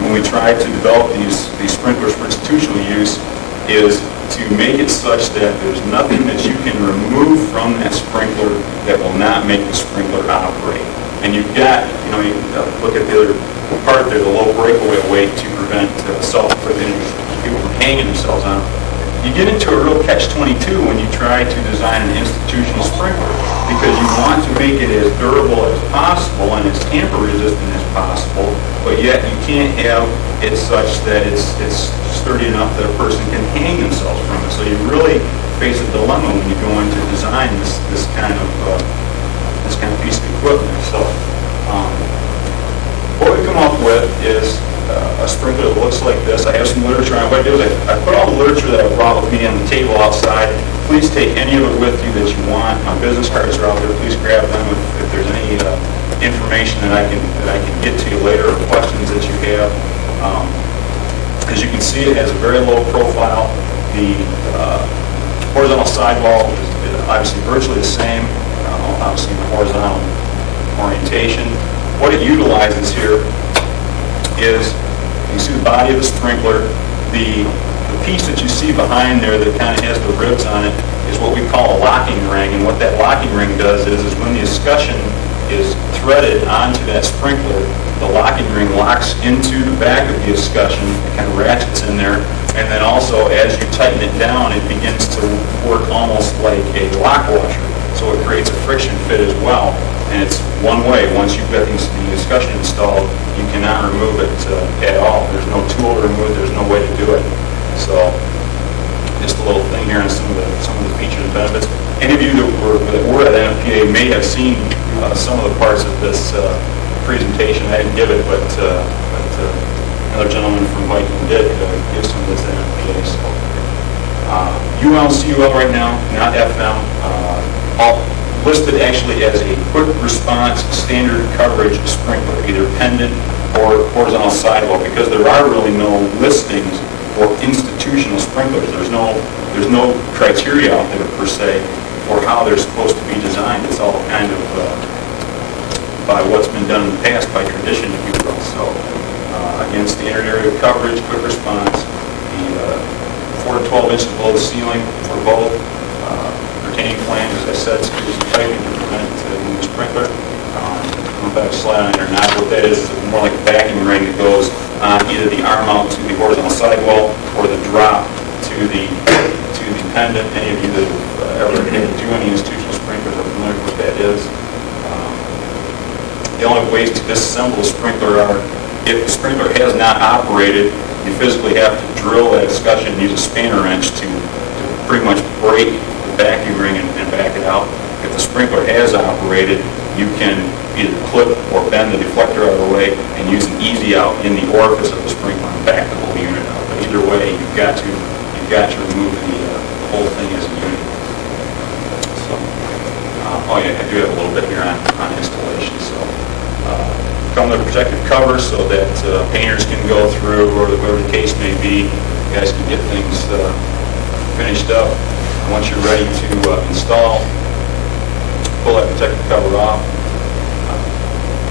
when we tried to develop these sprinklers for institutional use is to make it such that there's nothing that you can remove from that sprinkler that will not make the sprinkler operate. And you've got, you look at the other part there, the low breakaway weight to prevent self-inflicted injuries, people from hanging themselves on them. You get into a real catch-22 when you try to design an institutional sprinkler, because you want to make it as durable as possible and as tamper-resistant as possible, but yet you can't have it such that it's sturdy enough that a person can hang themselves from it. So you really face a dilemma when you go into design this kind of piece of equipment. So what we come up with is a sprinkler that looks like this. I have some literature on it. What I do is I put all the literature that I brought with me on the table outside. Please take any of it with you that you want. My business cards are out there. Please grab them if there's any information that I can get to you later, or questions that you have. As you can see, it has a very low profile. The horizontal sidewall is obviously virtually the same, obviously in the horizontal orientation. What it utilizes here is, you see the body of the sprinkler, the piece that you see behind there that kind of has the ribs on it is what we call a locking ring, and what that locking ring does is when the escutcheon is threaded onto that sprinkler, the locking ring locks into the back of the escutcheon, it kind of ratchets in there, and then also as you tighten it down, it begins to work almost like a lock washer, so it creates a friction fit as well, and it's one way. Once you've got the escutcheon installed, you cannot remove it at all. There's no tool to remove it, there's no way to do it. So, just a little thing here on some of the features and benefits. Any of you that were at NFPA may have seen some of the parts of this presentation. I didn't give it, but another gentleman from Viking did give some of this at NFPA. So, UL, CUL right now, not FM, all listed actually as a quick response standard coverage sprinkler, either pendant or horizontal sidewall, because there are really no listings for institutional sprinklers. There's no criteria out there per se for how they're supposed to be designed. It's all kind of by what's been done in the past, by tradition, if you will. So again, standard area of coverage, quick response, the 4 to 12 inches below the ceiling for both. Retaining flange, as I said, screws and piping to prevent the sprinkler. I don't know if I have a slide on there or not. What that is more like a vacuum ring that goes on either the arm mount to the horizontal sidewall or the drop to the pendant. Any of you that have ever had to do any institutional sprinklers are familiar with what that is. The only ways to disassemble a sprinkler are, if the sprinkler has not operated, you physically have to drill that escutcheon and use a spanner wrench to pretty much break the vacuum ring and back it out. If the sprinkler has operated, you can either clip or bend the deflector out of the way and use an easy out in the orifice of the sprinkler and back the whole unit out. But either way, you've got to remove the whole thing as a unit. So, oh yeah, I do have a little bit here on installation. So, come with a protective cover so that painters can go through, or whatever the case may be. You guys can get things finished up. Once you're ready to install, pull that protective cover off.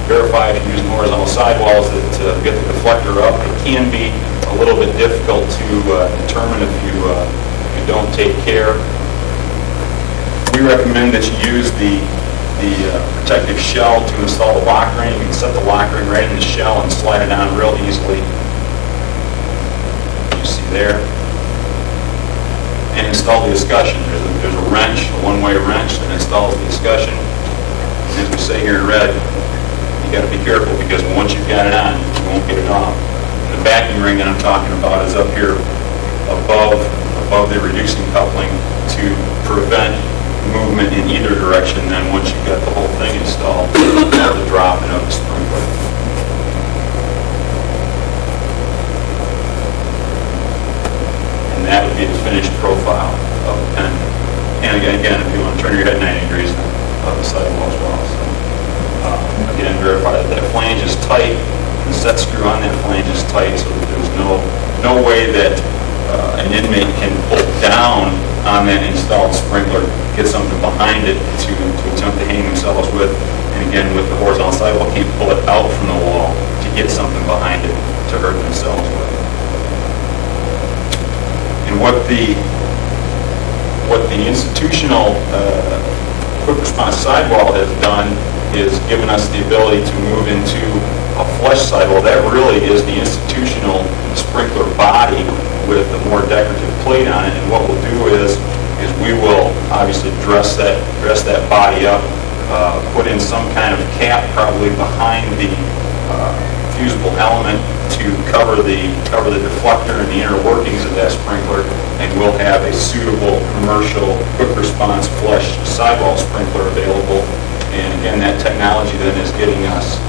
Verify if you're using horizontal sidewalls that get the deflector up. It can be a little bit difficult to determine if you don't take care. We recommend that you use the protective shell to install the lock ring. You can set the lock ring right in the shell and slide it on real easily. You see there. And install the escutcheon. There's a wrench, a one-way wrench that installs the escutcheon. And as we say here in red, you got to be careful because once you've got it on, you won't get it off. The vacuum ring that I'm talking about is up here above the reducing coupling to prevent movement in either direction. Then once you've got the whole thing installed, the dropping of the sprinkler. And that would be the finished profile of the pendant. And again, if you want to turn your head 90 degrees of the sidewall as well. So, again, verify that that flange is tight. The set screw on that flange is tight, so that there's no way that an inmate can pull down on that installed sprinkler, get something behind it to attempt to hang themselves with. And again, with the horizontal sidewall, can't pull it out from the wall to get something behind it to hurt themselves with. And what the institutional quick response sidewall has done is given us the ability to move into a flush sidewall. That really is the institutional sprinkler body with a more decorative plate on it. And what we'll do is we will obviously dress that body up, put in some kind of cap probably behind the fusible element to cover the deflector and the inner workings of that sprinkler, and we'll have a suitable commercial quick response flush sidewall sprinkler available. And again, that technology then is getting us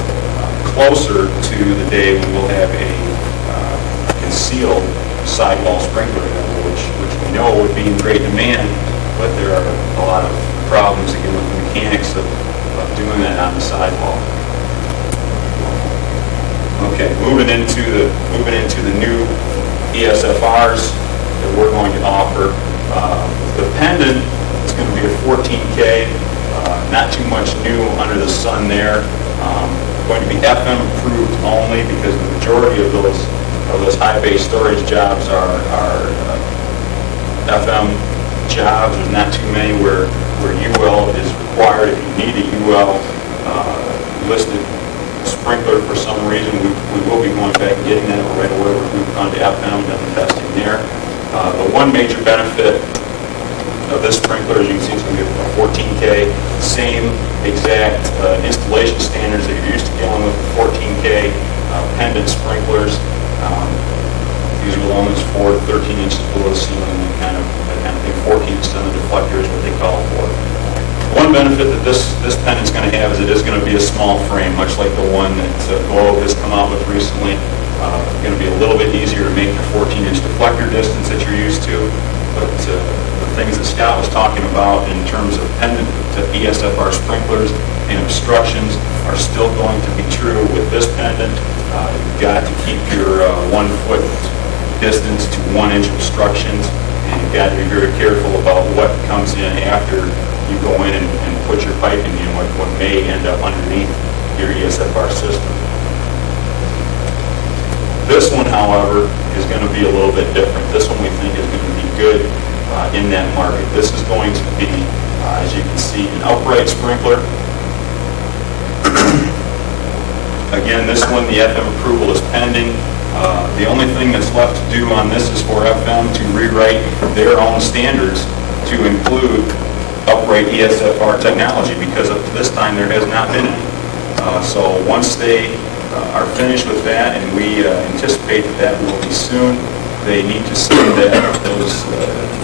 closer to the day when we'll have a concealed sidewall sprinkler, which we know would be in great demand, but there are a lot of problems again with the mechanics of doing that on the sidewall. Okay, moving into the new ESFRs. that we're going to offer. The pendant is going to be a 14K, not too much new under the sun there. Going to be FM approved only because the majority of those high bay storage jobs are FM jobs. There's not too many where UL is required. If you need a UL listed sprinkler for some reason, we will be going back and getting that right away. We've gone to FM, done the testing there. The one major benefit of this sprinkler, as you can see, it's going to be a 14K, same exact installation standards that you're used to dealing with, 14K pendant sprinklers. These are lumens 4 to 13 inches below the ceiling, and kind of thing. 14 inches on the deflector is what they call it for. One benefit that this pendant's going to have is it is going to be a small frame, much like the one that Globe has come out with recently. It's going to be a little bit easier to make the 14-inch deflector distance that you're used to, but the things that Scott was talking about in terms of pendant to ESFR sprinklers and obstructions are still going to be true with this pendant. You've got to keep your 1 foot distance to 1 inch obstructions, and you've got to be very careful about what comes in after you go in and put your piping in, what may end up underneath your ESFR system. This one, however, is going to be a little bit different. This one we think is going to be good in that market. This is going to be, as you can see, an upright sprinkler. Again, this one, the FM approval is pending. The only thing that's left to do on this is for FM to rewrite their own standards to include upright ESFR technology, because up to this time there has not been any. So once they are finished with that, and we anticipate that will be soon, they need to send those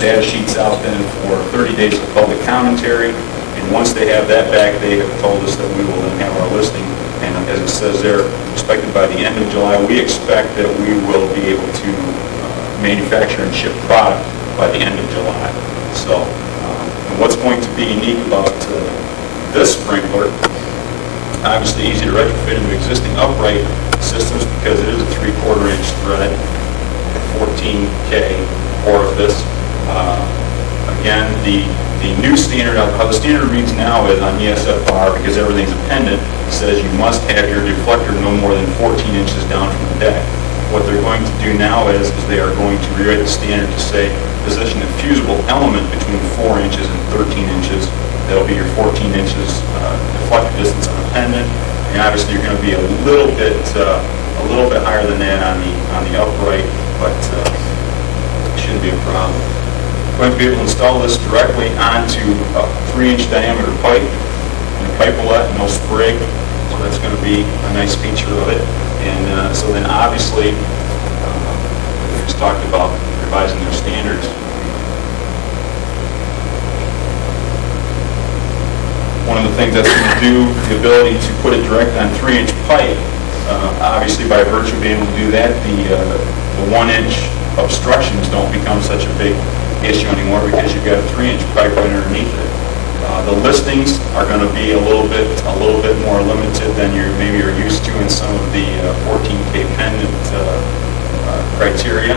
data sheets out then for 30 days of public commentary, and once they have that back, they have told us that we will then have our listing, and as it says there, expected by the end of July. We expect that we will be able to manufacture and ship product by the end of July. So what's going to be unique about this sprinkler, obviously easy to retrofit into existing upright systems because it is a 3/4 inch thread, 14K orifice. Again, the new standard, how the standard reads now is on ESFR, because everything's a pendant, says you must have your deflector no more than 14 inches down from the deck. What they're going to do now is they are going to rewrite the standard to say position a fusible element between 4 inches and 13 inches. That'll be your 14 inches deflector distance on the pendant, and obviously you're going to be a little bit higher than that on the upright, but it shouldn't be a problem. Going to be able to install this directly onto a 3-inch diameter pipe, and a pipelet, no sprig, so that's going to be a nice feature of it. And so then obviously, we just talked about revising their standards. One of the things that's going to do the ability to put it direct on 3-inch pipe, obviously by virtue of being able to do that, the 1-inch obstructions don't become such a big issue anymore because you've got a 3-inch pipe right underneath it. The listings are going to be a little bit more limited than maybe you're used to in some of the 14K pendant criteria.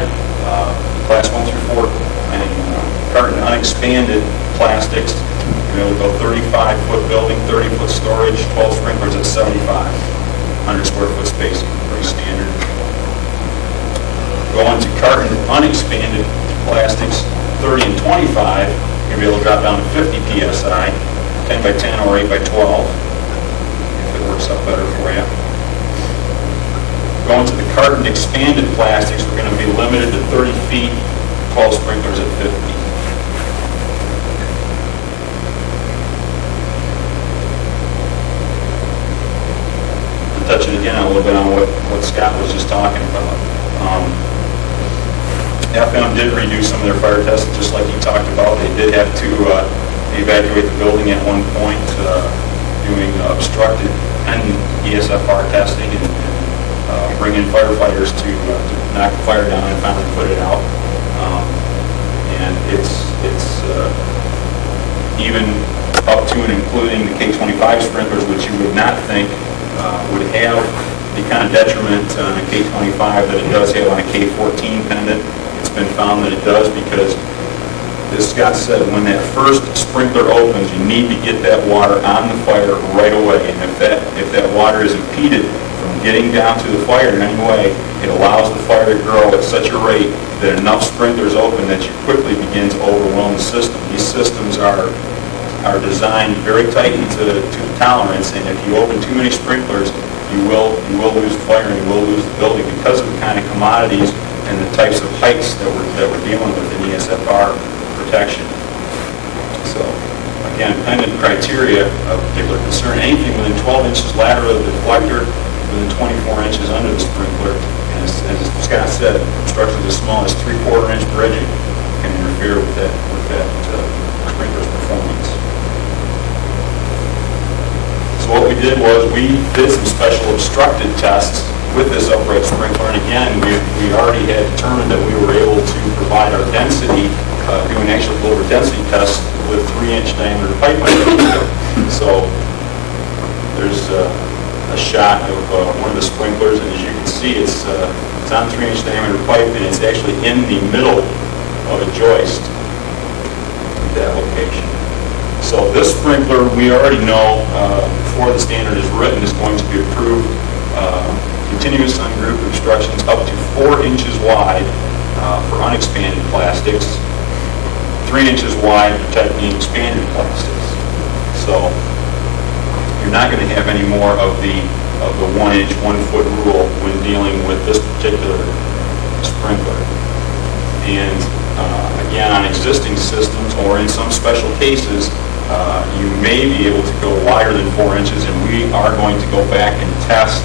Class 1 through 4 and carton unexpanded plastics. You're able to go 35-foot building, 30-foot storage, 12 sprinklers at 75, 100 square foot spacing, pretty standard. Going to carton unexpanded plastics, 30 and 25, you'll be able to drop down to 50 psi, 10 by 10 or 8 by 12, if it works out better for you. Going to the carton expanded plastics, we're going to be limited to 30 feet, 12 sprinklers at 50. I'm touching again a little bit on what Scott was just talking about. FM did redo some of their fire tests, just like he talked about. They did have to evacuate the building at one point, doing obstructed and ESFR testing, and bring in firefighters to knock the fire down and finally put it out. And it's even up to and including the K25 sprinklers, which you would not think would have the kind of detriment on a K25 that it does have on a K14 pendant. It's been found that it does because, as Scott said, when that first sprinkler opens, you need to get that water on the fire right away. And if that water is impeded from getting down to the fire in any way, it allows the fire to grow at such a rate that enough sprinklers open that you quickly begin to overwhelm the system. These systems are designed very tightly to the tolerance, and if you open too many sprinklers, you will lose the fire and you will lose the building because of the kind of commodities and the types of heights that we're dealing with in ESFR protection. So, again, dependent criteria of particular concern, anything within 12 inches lateral of the deflector, within 24 inches under the sprinkler, and as Scott said, obstructions as small as 3/4 inch bridging can interfere with that sprinkler's performance. So what we did was we did some special obstructed tests with this upright sprinkler, and again, we already had determined that we were able to provide our density, do an actual over density test with 3-inch diameter pipe. So there's a shot of one of the sprinklers, and as you can see, it's on 3-inch diameter pipe, and it's actually in the middle of a joist at that location. So this sprinkler, we already know before the standard is written, is going to be approved continuous ungrouped obstructions up to 4 inches wide for unexpanded plastics, 3 inches wide protecting expanded plastics. So you're not going to have any more of the 1 inch, 1 foot rule when dealing with this particular sprinkler. And again, on existing systems or in some special cases, you may be able to go wider than 4 inches, and we are going to go back and test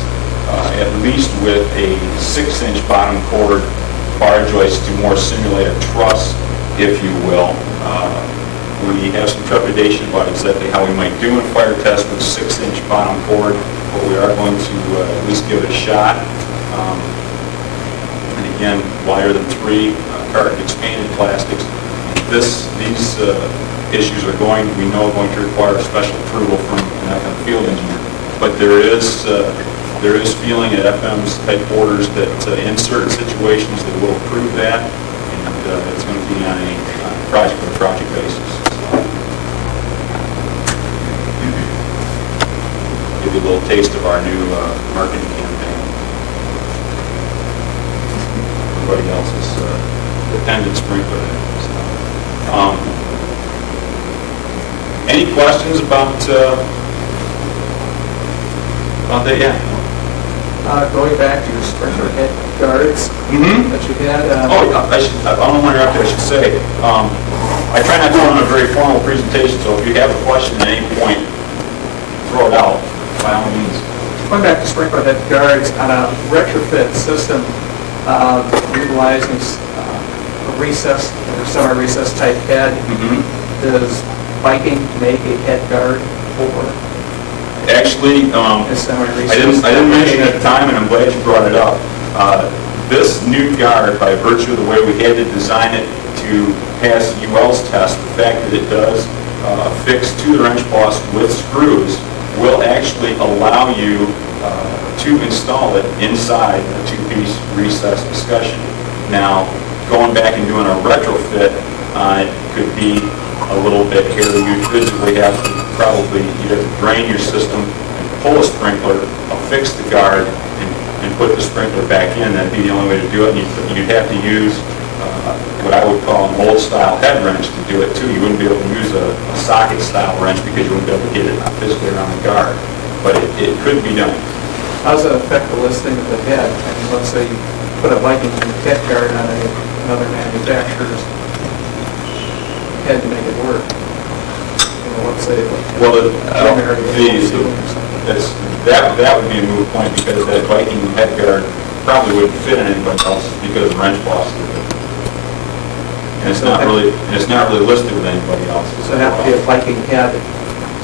at least with a 6-inch bottom chord bar joist to more simulate a truss, if you will. We have some trepidation about exactly how we might do in a fire test with 6-inch bottom chord, but we are going to at least give it a shot. And again, wider than 3 carton expanded plastics. These issues are we know, going to require special approval from an field engineer. But there is feeling at FM's headquarters that in certain situations they will approve that, and it's going to be on a project-by-project basis. Give you a little taste of our new marketing campaign. Everybody else's dependent sprinkler. Any questions about that? Yeah. Going back to your sprinkler head guards that you had. I don't want to interrupt you, I should say. I try not to run a very formal presentation, so if you have a question at any point, throw it out, by all means. Going back to sprinkler head guards on a retrofit system, utilizing a recessed or semi-recessed type head, does Viking make a head guard for? Actually, I didn't mention it at the time, and I'm glad you brought it up. This new guard, by virtue of the way we had to design it to pass UL's test, the fact that it does affix to the wrench boss with screws, will actually allow you to install it inside a 2-piece recessed escutcheon. Now, going back and doing a retrofit on it could be a little bit hairy. You'd physically have to you'd have to drain your system and pull a sprinkler, affix the guard, and put the sprinkler back in. That'd be the only way to do it. And you'd have to use what I would call a mold-style head wrench to do it too. You wouldn't be able to use a socket-style wrench because you wouldn't be able to get it physically around the guard. But it could be done. How does that affect the listing of the head? I mean, let's say you put a Viking head guard on another manufacturer's head to make it work. Let's say, well, that would be a moot point because that Viking head guard probably wouldn't fit in anybody else's because the wrench boss did it. And it's not really listed with anybody else's. So it have to be a Viking head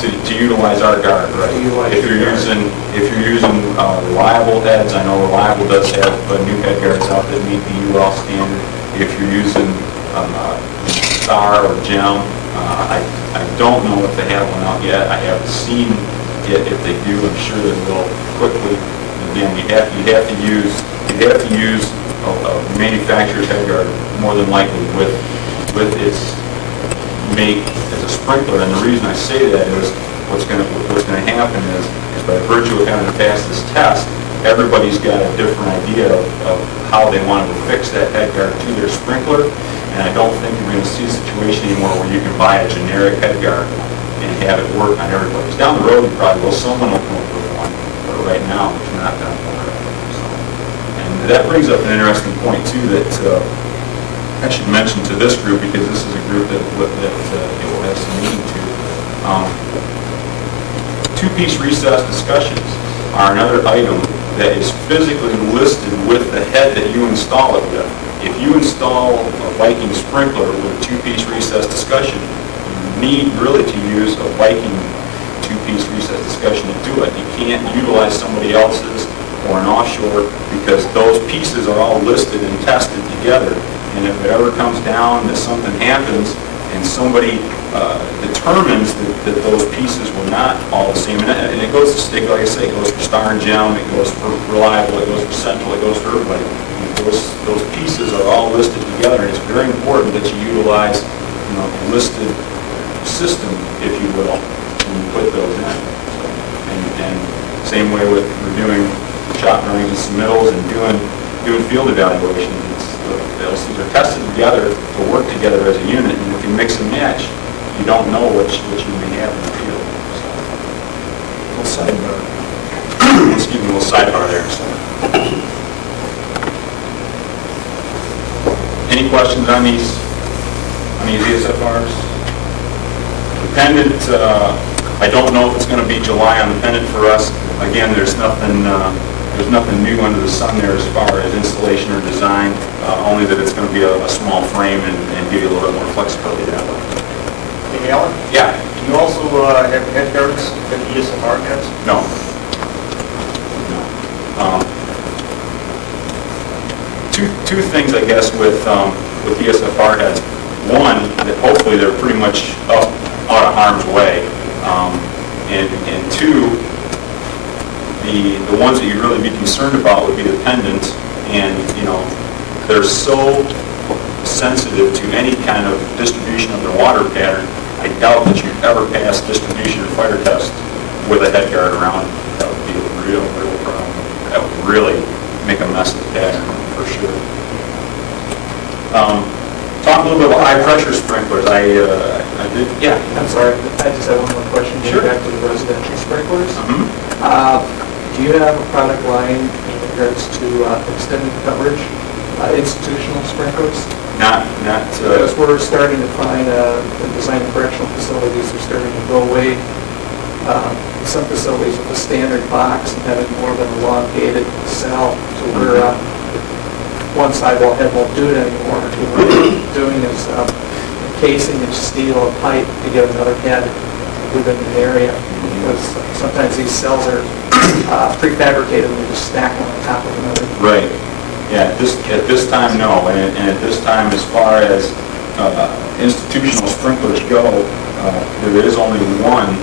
to utilize our guard, right? If you're using reliable heads, I know Reliable does have new head guards out that meet the UL standard. If you're using Star or Gem, I don't know if they have one out yet. I haven't seen it. If they do, I'm sure they will quickly. Again, you'd have to use a manufacturer's head guard, more than likely, with its make as a sprinkler. And the reason I say that is what's going to happen is by virtue of having to pass this test, everybody's got a different idea of how they want to fix that head guard to their sprinkler. And I don't think you're going to see a situation anymore where you can buy a generic head guard and have it work on everybody's. Down the road, you probably will. Someone will come up with one, but right now, it's not that important. So, and that brings up an interesting point too that I should mention to this group, because this is a group that it will have some meaning to. Two-piece recess discussions are another item that is physically listed with the head that you install it with. If you install a Viking sprinkler with a two-piece recess discussion, you need really to use a Viking two-piece recess discussion to do it. You can't utilize somebody else's or an offshore, because those pieces are all listed and tested together. And if it ever comes down that something happens and somebody determines that those pieces were not all the same, and it goes to stick, like I say, it goes for Star and Gem, it goes for Reliable, it goes for Central, it goes for everybody. Those pieces are all listed together, and it's very important that you utilize, a listed system, if you will, when you put those in. And same way with reviewing shop drawings and submittals and doing field evaluations. The LCs are tested together to work together as a unit, and if you mix and match, you don't know which you may have in the field. So, little sidebar. Excuse me, a little sidebar there. So. Any questions on these ESFRs? The pendant, I don't know if it's going to be July on the pendant for us. Again, there's nothing new under the sun there as far as installation or design, only that it's going to be a small frame and give you a little bit more flexibility that way. Hey, Alan? Yeah. Do you also have head guards that ESFR has? No. Two things, I guess, with ESFR heads. One, that hopefully they're pretty much out of harm's way. And two, the ones that you'd really be concerned about would be the pendants, and they're so sensitive to any kind of distribution of their water pattern. I doubt that you'd ever pass distribution or fire test with a head guard around. That would be a real problem. That would really make a mess of the pattern for sure. Talk a little bit about high pressure sprinklers. I did. Yeah. I'm sorry, I just have one more question. Sure. Back to the residential sprinklers. Mm-hmm. Do you have a product line in regards to extended coverage, institutional sprinklers? Not. Because we're starting to find the design and correctional facilities are starting to go away. Some facilities with a standard box and having more of an elongated cell to where one sidewall head won't do it anymore. What we're doing is encasing in steel a pipe to get another head within the area. Because sometimes these cells are prefabricated and we just stack them on top of another. Right. Yeah. At this time, no. And at this time, as far as institutional sprinklers go, there is only one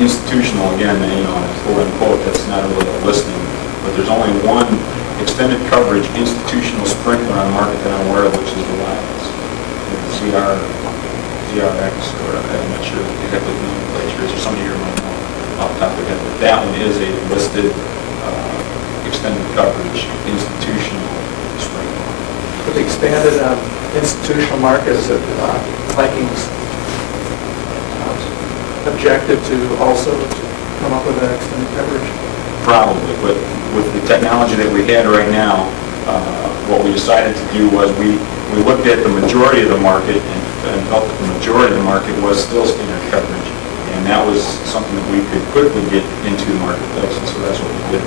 institutional. Again, quote unquote, that's not really a listing, but there's only one extended coverage institutional sprinkler on the market that I'm aware of, which is Reliable. ZRX, or I'm not sure exactly the nomenclature is, or some of you might know off the top of your head, but that one is a listed extended coverage institutional sprinkler. With the expanded institutional market, is it Viking's objective to also come up with an extended coverage? Probably, but with the technology that we had right now, what we decided to do was we looked at the majority of the market and felt that the majority of the market was still standard coverage, and that was something that we could quickly get into the marketplace, and so that's what we did.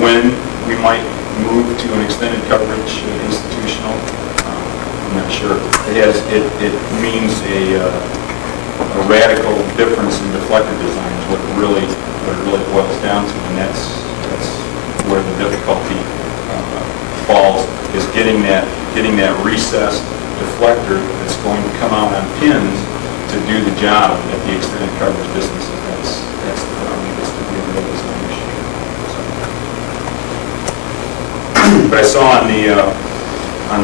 When we might move to an extended coverage institutional, I'm not sure. It means a radical difference in deflector design is what it really boils down to, and that's where the difficulty falls, is getting that recessed deflector that's going to come out on pins to do the job at the extended coverage distances. That's the real design issue. So. But I saw on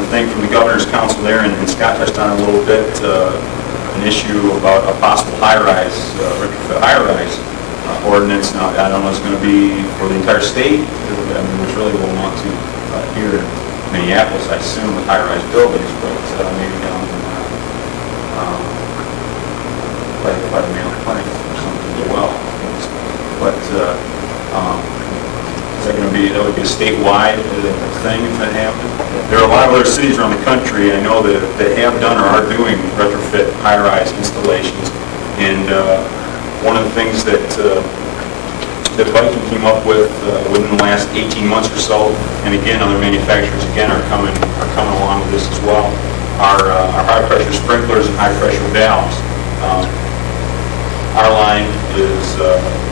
the thing from the governor's council there, and Scott touched on it a little bit, an issue about a possible high-rise, retrofit high-rise ordinance. Now, I don't know if it's going to be for the entire state, I mean, which really will amount to here in Minneapolis, I assume, with high-rise buildings, but maybe down by the Maryland Plank or something as well. But is that going to be, that would be a statewide thing if that happened? There are a lot of other cities around the country, I know, that have done or are doing retrofit high-rise installations. And one of the things that Viking came up with within the last 18 months or so, and again, other manufacturers again are coming along with this as well, are high-pressure sprinklers and high-pressure valves. Our line is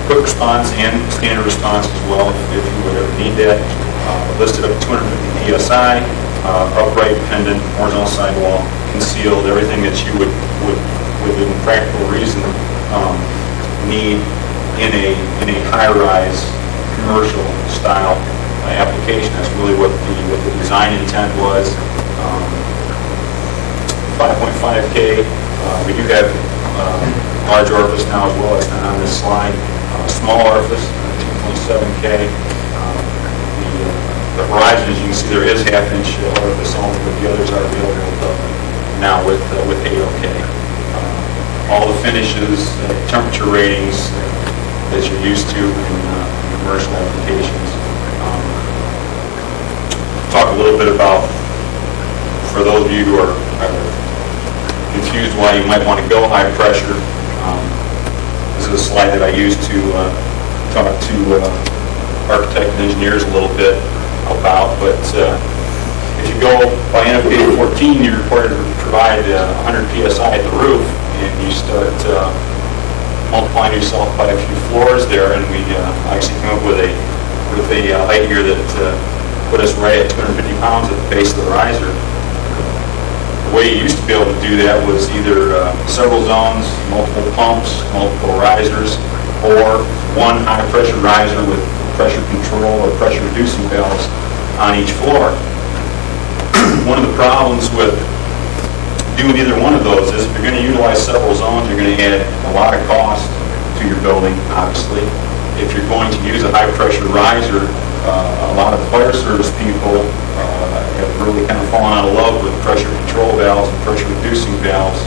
quick response and standard response as well, if you would ever need that. Listed up to 250 psi, upright, dependent, horizontal sidewall, concealed, everything that you would within practical reason need in a high-rise commercial style application. That's really what the design intent was. 5.5K. We do have large orifice now as well. It's not on this slide. Small orifice, 2.7K. The horizon, as you can see, there is half-inch orifice only, but the others are available now with 8OK. All the finishes, temperature ratings that you're used to in commercial applications. Talk a little bit about, for those of you who are confused why you might want to go high pressure. This is a slide that I used to talk to architects and engineers a little bit about, but if you go by NFPA 14, you're required to provide 100 psi at the roof, and you start multiplying yourself by a few floors there, and we actually came up with a height here that put us right at 250 pounds at the base of the riser. The way you used to be able to do that was either several zones, multiple pumps, multiple risers, or one high-pressure riser with pressure control or pressure reducing valves on each floor. One of the problems with doing either one of those is if you're going to utilize several zones, you're going to add a lot of cost to your building, obviously. If you're going to use a high-pressure riser, a lot of fire service people have really kind of fallen out of love with pressure control valves and pressure reducing valves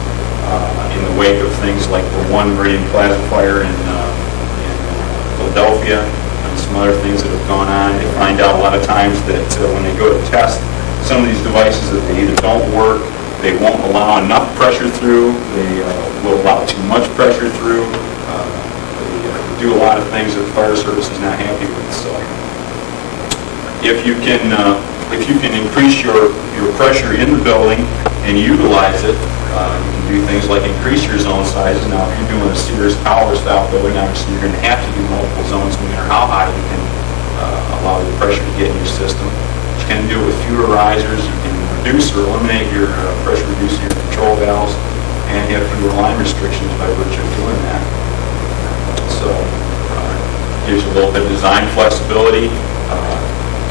in the wake of things like the one Meridian Plaza fire in Philadelphia and some other things that have gone on. They find out a lot of times that when they go to test some of these devices, that they either don't work, they won't allow enough pressure through, they will allow too much pressure through, they do a lot of things that the fire service is not happy with. So if you can increase your pressure in the building and utilize it, you can do things like increase your zone sizes. Now, if you're doing a Sears Tower style building, obviously you're going to have to do multiple zones no matter how high you can allow the pressure to get in your system. You can do it with fewer risers. You can reduce or eliminate your pressure reducing your control valves, and you have fewer line restrictions by virtue of doing that. So gives you a little bit of design flexibility.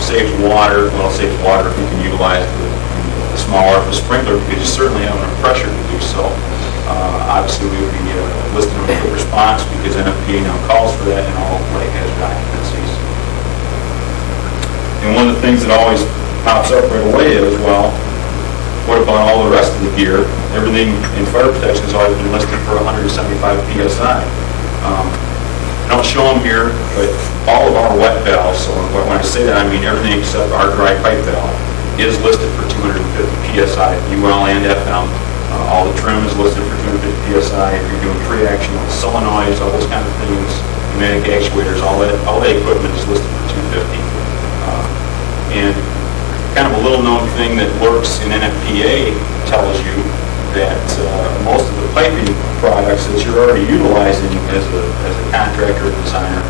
Saves water. Well, it saves water if you can utilize the small orifice sprinkler, because you certainly have enough pressure to do so. Obviously, we would be listed on a quick response because NFPA now calls for that in all light hazard occupancies. And one of the things that always pops up right away is, well, what about all the rest of the gear? Everything in fire protection has always been listed for 175 psi. I don't show them here, but all of our wet valves, so when I say that, I mean everything except our dry pipe valve, is listed for 250 psi, UL and FM. All the trim is listed for 250 psi. If you're doing pre-action with solenoids, all those kind of things, pneumatic actuators, all that equipment is listed for 250. And kind of a little known thing that works in NFPA tells you that most of the piping products that you're already utilizing as a contractor or designer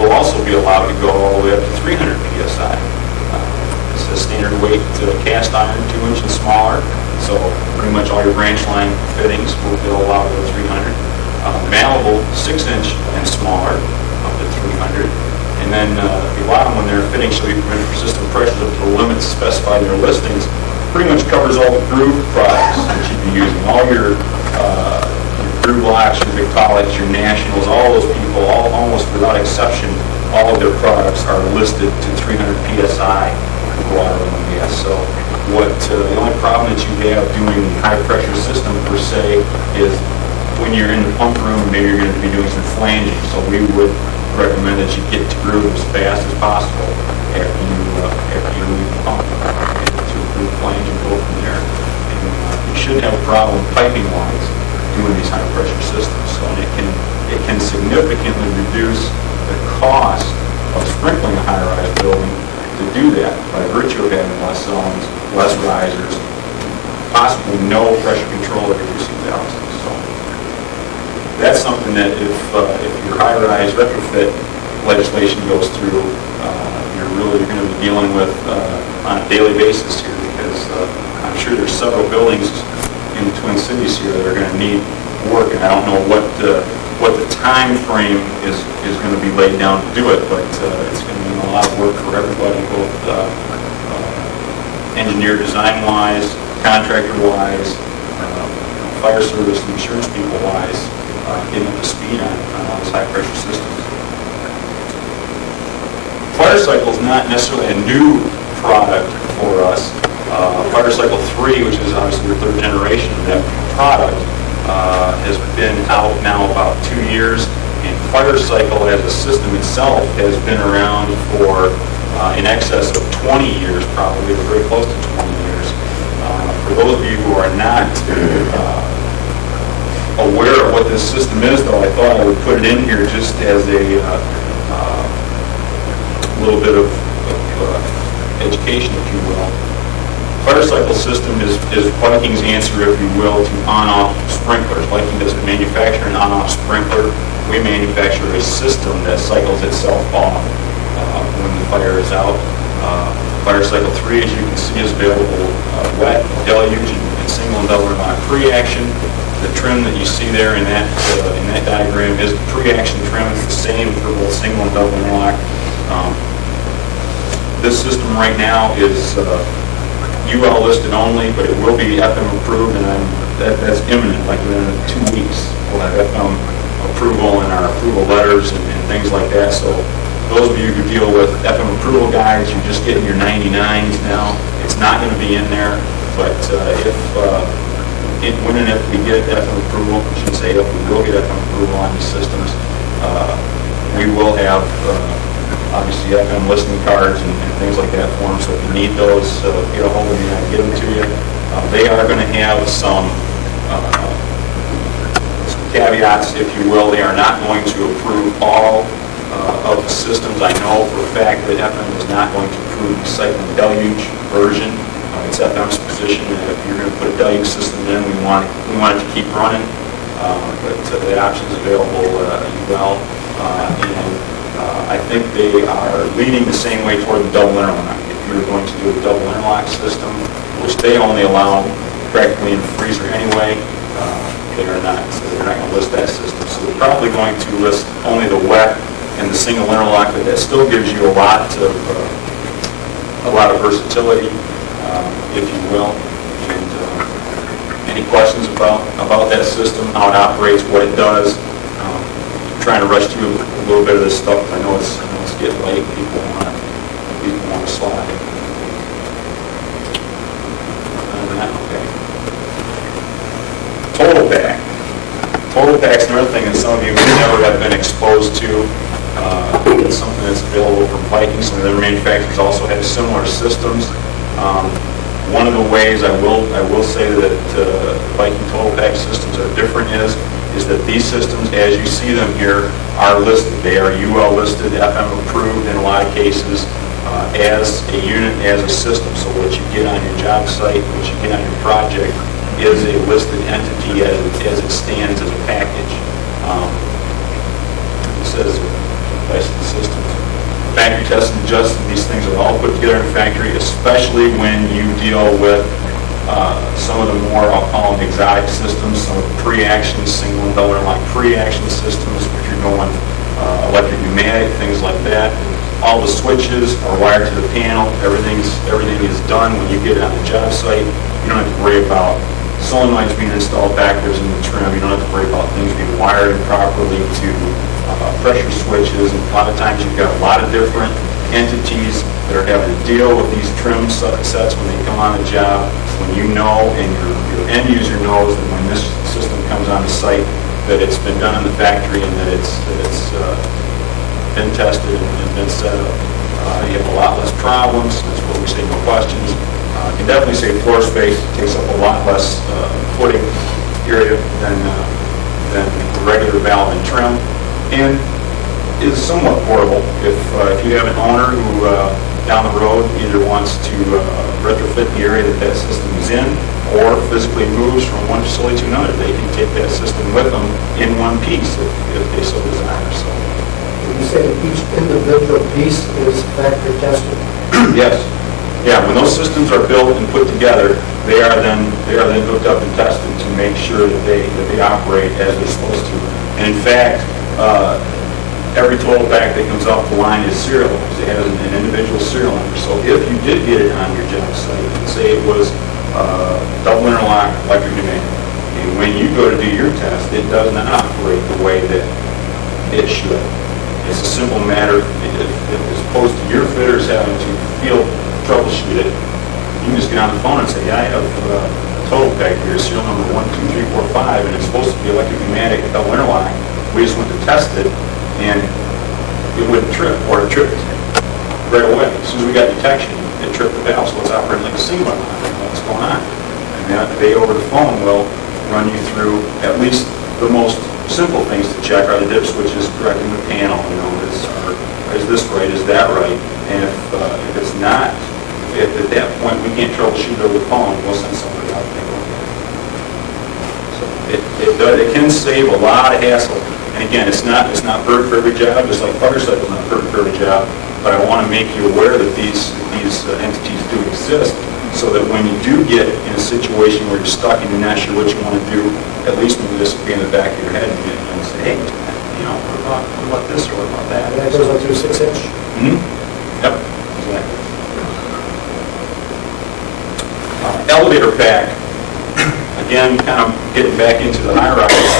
will also be allowed to go all the way up to 300 psi. It's a standard weight cast iron, 2-inch and smaller, so pretty much all your branch line fittings will be allowed to go to 300. Malleable, 6-inch and smaller, up to 300. And And then the bottom, when they're fitting, shall be permitted for system pressures up to the limits specified in their listings, pretty much covers all the groove products that you'd be using. All your groove locks, your Victolics, your Nationals, all those people, almost without exception, all of their products are listed to 300 PSI for water and gas. So the only problem that you have doing high pressure system per se is when you're in the pump room, maybe you're going to be doing some flanging. So we would recommend that you get to groove as fast as possible after you leave the pump to groove flange and go from there. And you shouldn't have a problem piping wise doing these high pressure systems. So it can significantly reduce the cost of sprinkling a high-rise building to do that by virtue of having less zones, less risers, possibly no pressure control or reducing valves. So that's something that if your high-rise retrofit legislation goes through, you're really going to be dealing with on a daily basis here, because I'm sure there's several buildings in the Twin Cities here that are going to need work, and I don't know what the time frame is going to be laid down to do it, but it's going to be a lot of work for everybody, both engineer design-wise, contractor-wise, fire service and insurance people-wise, getting up to speed on all these high-pressure systems. Fire cycle is not necessarily a new product for us. Fire Cycle 3, which is obviously the third generation of that product, has been out now about 2 years, and Fire Cycle as a system itself has been around for in excess of 20 years, probably, or very close to 20 years. For those of you who are not aware of what this system is, though, I thought I would put it in here just as a little bit of education, if you will. Fire cycle system is Viking's answer, if you will, to on-off sprinklers. Viking doesn't manufacture an on-off sprinkler. We manufacture a system that cycles itself off when the fire is out. Fire Cycle 3, as you can see, is available wet, deluge, and single and double interlock pre-action. The trim that you see there in that diagram is the pre-action trim. It's the same for both single and double interlock. This system right now is UL listed only, but it will be FM approved, and that's imminent, like within 2 weeks. We'll have FM approval and our approval letters and things like that. So those of you who deal with FM approval guides, you're just getting your 99s now. It's not going to be in there, but when and if we get FM approval, I should say if we will get FM approval on these systems, we will have obviously FM listening cards and things like that for them. So if you need those, get a hold of me and I can get them to you. They are going to have some caveats, if you will. They are not going to approve all of the systems. I know for a fact that FM is not going to approve the cycling deluge version. It's FM's position that if you're going to put a deluge system in, we want it to keep running. But that option is available as well. I think they are leaning the same way toward the double interlock. If you're going to do a double interlock system, which they only allow practically in the freezer anyway, they're not going to list that system. So they're probably going to list only the wet and the single interlock, but that still gives you a lot of versatility, if you will. And any questions about that system, how it operates, what it does? Trying to rush through a little bit of this stuff. I know it's getting late. People want to slide. Okay. Total pack. Total pack's another thing that some of you may never have been exposed to. It's something that's available from Viking. Some of the other manufacturers also have similar systems. One of the ways I will say that Viking total pack systems are different is that these systems, as you see them here, are listed. They are UL listed, FM approved in a lot of cases, as a unit, as a system. So what you get on your job site, what you get on your project, is a listed entity as it stands as a package. It says licensed systems. Factory tested and adjusted, these things are all put together in factory, especially when you deal with some of the more, I'll call them exotic systems, some of the pre-action, single and double interlock pre-action systems, which are going electric pneumatic, things like that. All the switches are wired to the panel. Everything is done when you get it on the job site. You don't have to worry about solenoids being installed backwards in the trim. You don't have to worry about things being wired improperly to pressure switches. And a lot of times you've got a lot of different entities that are having to deal with these trim sets when they come on the job. When you know and your end user knows that when this system comes on the site, that it's been done in the factory and that it's been tested and been set up. You have a lot less problems. That's what we say, no questions. You can definitely save floor space. It takes up a lot less footing area than the regular valve and trim, and is somewhat portable. If you have an owner who down the road either wants to retrofit the area that system is in, or physically moves from one facility to another, they can take that system with them in one piece if they so desire. So. You say each individual piece is factory tested? Yes. Yeah, when those systems are built and put together, they are then hooked up and tested to make sure that they operate as they're supposed to. And in fact, every total pack that comes off the line is serial. It has an individual serial number. So if you did get it on your job site, say it was double interlock electric pneumatic, and when you go to do your test, it does not operate the way that it should. It's a simple matter, as opposed to your fitters having to troubleshoot it, you can just get on the phone and say, yeah, I have a total pack here, serial number 12345, and it's supposed to be electric pneumatic double interlock. We just went to test it, and it wouldn't trip, or it tripped right away. As soon as we got detection, it tripped the valve, so it's operating like a single interlock. What's going on? And then they over the phone will run you through at least the most simple things to check. Are the dip switches correct in the panel? You know, is this right? Is that right? And if it's not, if at that point we can't troubleshoot it over the phone, we'll send somebody out to take a look at it. So it can save a lot of hassle. And again, it's not perfect for every job. Just like fire cycle is not perfect for every job. But I want to make you aware that these entities do exist, so that when you do get in a situation where you're stuck and you're not sure what you want to do, at least maybe this will be in the back of your head, and you can say, hey, you know, what about this or what about that? That goes up to a 6-inch? Mm-hmm. Yep, exactly. Elevator pack, again, kind of getting back into the high-rise,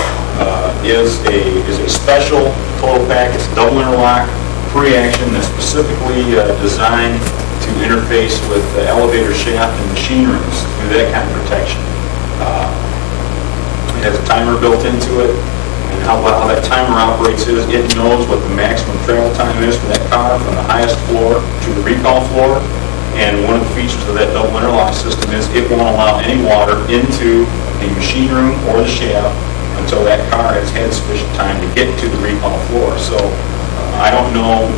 is a special total pack. It's double interlock, pre-action, that's specifically designed to interface with the elevator shaft and machine rooms to do that kind of protection. It has a timer built into it, and how that timer operates is it knows what the maximum travel time is for that car from the highest floor to the recall floor. And one of the features of that double interlock system is it won't allow any water into the machine room or the shaft until that car has had sufficient time to get to the recall floor. So I don't know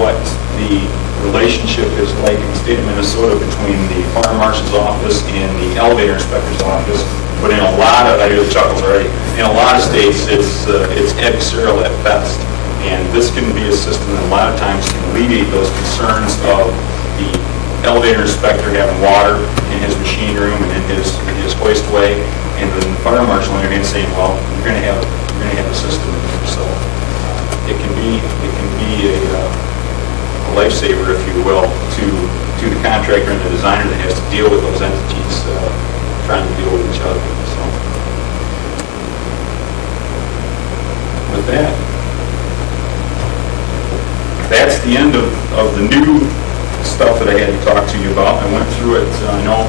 what the relationship is like in the state of Minnesota between the fire marshal's office and the elevator inspector's office, but in a lot of, I hear the chuckles already, in a lot of states it's adversarial at best. And this can be a system that a lot of times can alleviate those concerns of the elevator inspector having water in his machine room and in his hoistway, and the fire marshal in there saying, well, you're going to have a system in there. So it can be a lifesaver, if you will, to the contractor and the designer that has to deal with those entities trying to deal with each other. So with that's the end of the new stuff that I had to talk to you about. I went through it, I know,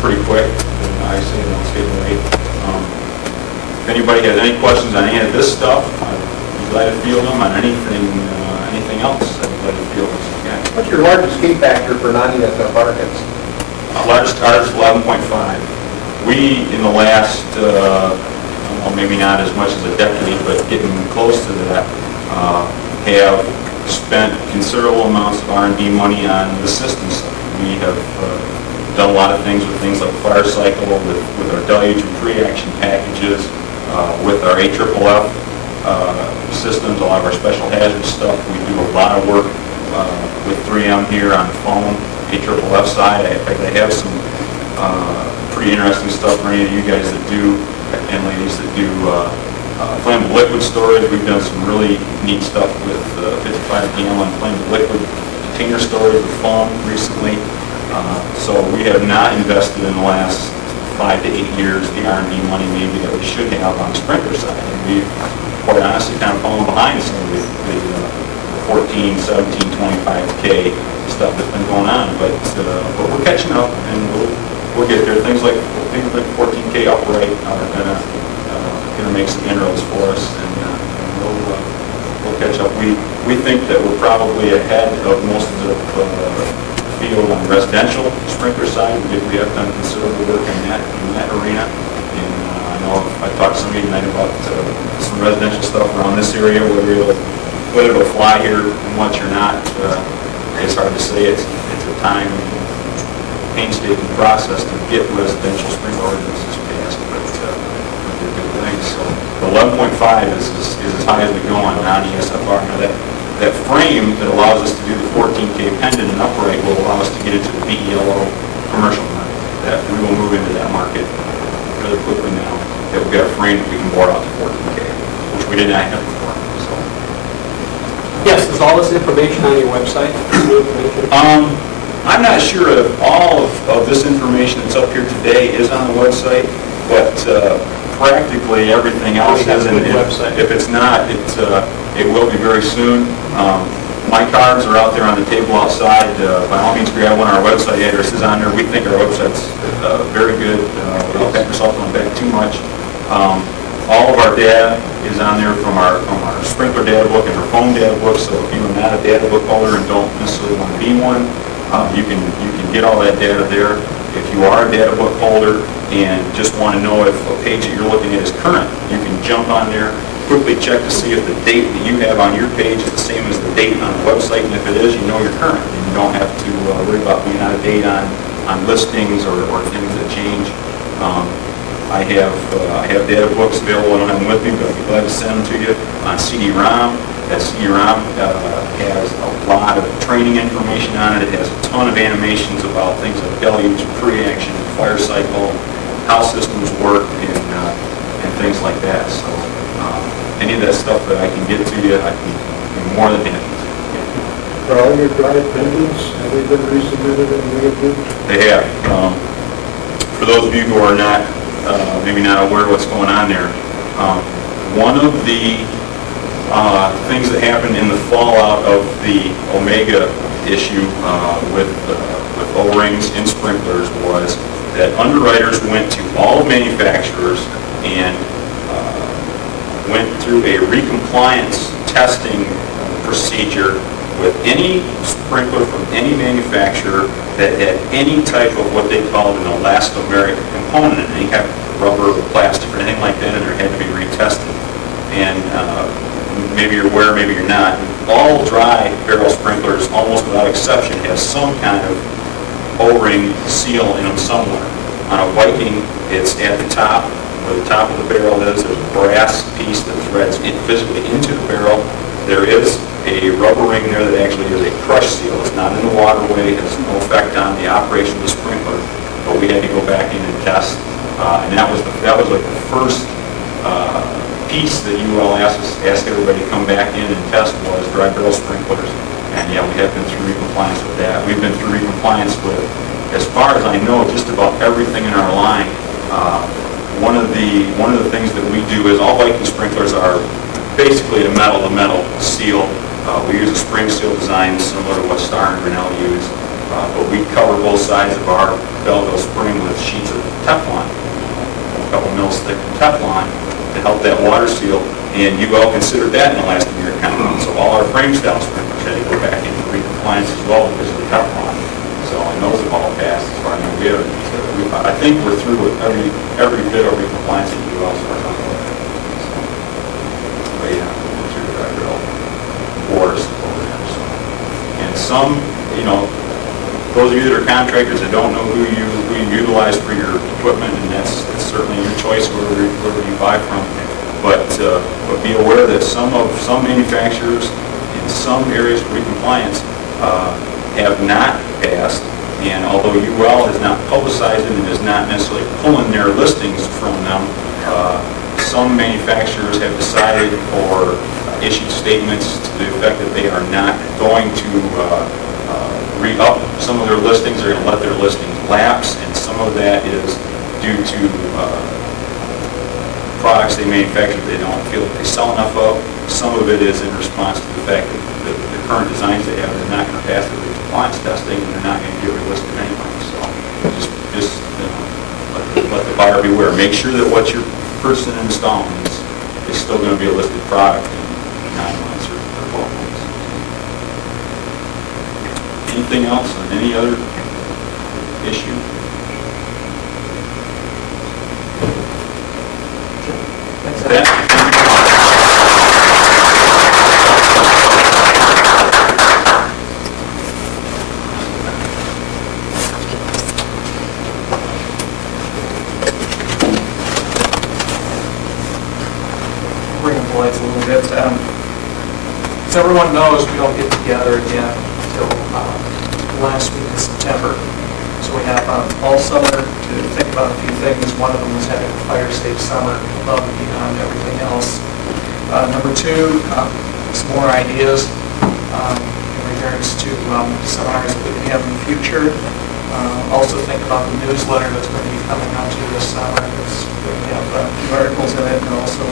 pretty quick. And I say it's getting late. If anybody has any questions on any of this stuff, I'd be glad to field them. On anything else, I'd be glad to field them. Yeah. What's your largest key factor for non-ESF markets? Largest car is 11.5. We, in the last, well, maybe not as much as a decade, but getting close to that, have spent considerable amounts of R&D money on the system side. We have done a lot of things with things like fire cycle, with our deluge and pre-action packages, with our AFFF systems, a lot of our special hazard stuff. We do a lot of work with 3M here on the phone, AFFF side. In fact, I have some pretty interesting stuff for any of you guys that do, and ladies that do Flammable liquid storage, we've done some really neat stuff with 55-gallon flammable liquid container storage with foam recently. So we have not invested in the last 5 to 8 years the R&D money maybe that we should have on the sprinkler side. And we've, quite honestly, kind of fallen behind some of the 14, 17, 25K stuff that's been going on. But we're catching up, and we'll get there. Things like 14K upright are gonna make some inroads for us, and we'll catch up. We think that we're probably ahead of most of the field on the residential sprinkler side. We have done considerable work in that arena. And I know I talked to somebody tonight about some residential stuff around this area, whether it'll fly here much or not. It's hard to say. It's a time, painstaking process to get residential sprinkler ordinances passed, but they're good things. So the 11.5 is as high as we go on non-ESFR. Now that frame that allows us to do the 14K pendant and upright will allow us to get into the BELO commercial market. That we will move into that market really quickly now. That we've got a frame that we can bore out to 14K, which we did not have before. So. Yes, is all this information on your website? I'm not sure if all of this information that's up here today is on the website, but practically everything else is. And if it's not, it will be very soon. My cards are out there on the table outside. By all means, grab one. Our website address is on there. We think our website's very good. We don't pat ourselves on the back too much. All of our data is on there from our sprinkler data book and our phone data book. So if you're not a data book holder and don't necessarily want to be one, you can get all that data there. If you are a data book holder and just want to know if a page that you're looking at is current, you can jump on there, quickly check to see if the date that you have on your page is the same as the date on the website, and if it is, you know you're current. And you don't have to worry about being out of date on listings or things that change. I have data books available. I don't have them with me, but I'd be glad to send them to you on CD-ROM. That CD-ROM has a lot of training information on it. It has a ton of animations about things like deluge, pre-action, fire cycle, how systems work, and things like that. So any of that stuff that I can get to you, I'd be more than happy to. Are all your drive pendants, have they been resubmitted and reapproved? They have. For those of you who are not, maybe not aware of what's going on there, one of the things that happened in the fallout of the Omega issue with O-rings in sprinklers was that underwriters went to all manufacturers and went through a recompliance testing procedure with any sprinkler from any manufacturer that had any type of what they called an elastomeric component, any kind of rubber or plastic or anything like that, and it had to be retested. And maybe you're aware, maybe you're not, all dry barrel sprinklers, almost without exception, have some kind of O-ring seal in them somewhere. On a Viking, it's at the top, where the top of the barrel is. There's a brass piece that threads physically into the barrel. There is a rubber ring there that actually is a crush seal. It's not in the waterway. It has no effect on the operation of the sprinkler. But we had to go back in and test. And that was like the first piece that UL asked everybody to come back in and test was dry barrel sprinklers. And yeah, we have been through recompliance with that. We've been through recompliance with, as far as I know, just about everything in our line. One of the things that we do is all Viking sprinklers are basically a metal-to-metal seal. We use a spring seal design similar to what Star and Grinnell use, but we cover both sides of our Belgo spring with sheets of Teflon, a couple mils thick of Teflon to help that water seal, and UL considered that an elastomeric compound. So all our frame style sprinklers had to go back into recompliance as well because of the Teflon. So and those have all passed as far as I think we're through with every bit of recompliance that UL starts on. But yeah, we're through the dry barrel wars over there. So. And some, those of you that are contractors that don't know who you utilize for your equipment, and that's certainly your choice wherever you buy from. But be aware that some manufacturers in some areas of recompliance have not passed, and although UL has not publicized it and is not necessarily pulling their listings from them, some manufacturers have decided or issued statements to the effect that they are not going to re-up some of their listings. They're going to let their listings lapse, and some of that is due to products they manufacture that they don't feel that they sell enough of. Some of it is in response to the fact that the current designs they have are not going to pass the compliance testing, and they're not going to get relisted anyway. So just let the buyer beware. Make sure that what you're purchasing and installing is still going to be a listed product in 9 months or 12 months. Anything else on any other issue? Bring up the lights a little bit. As everyone knows, we don't get together again until last week of September. So we have all summer to think about a few things. One of them was having a fire safe summer above and beyond everything else. Number two, some more ideas in regards to seminars that we have in the future. Also think about the newsletter that's going to be coming out to you this summer. It's going to have a few articles in it, and also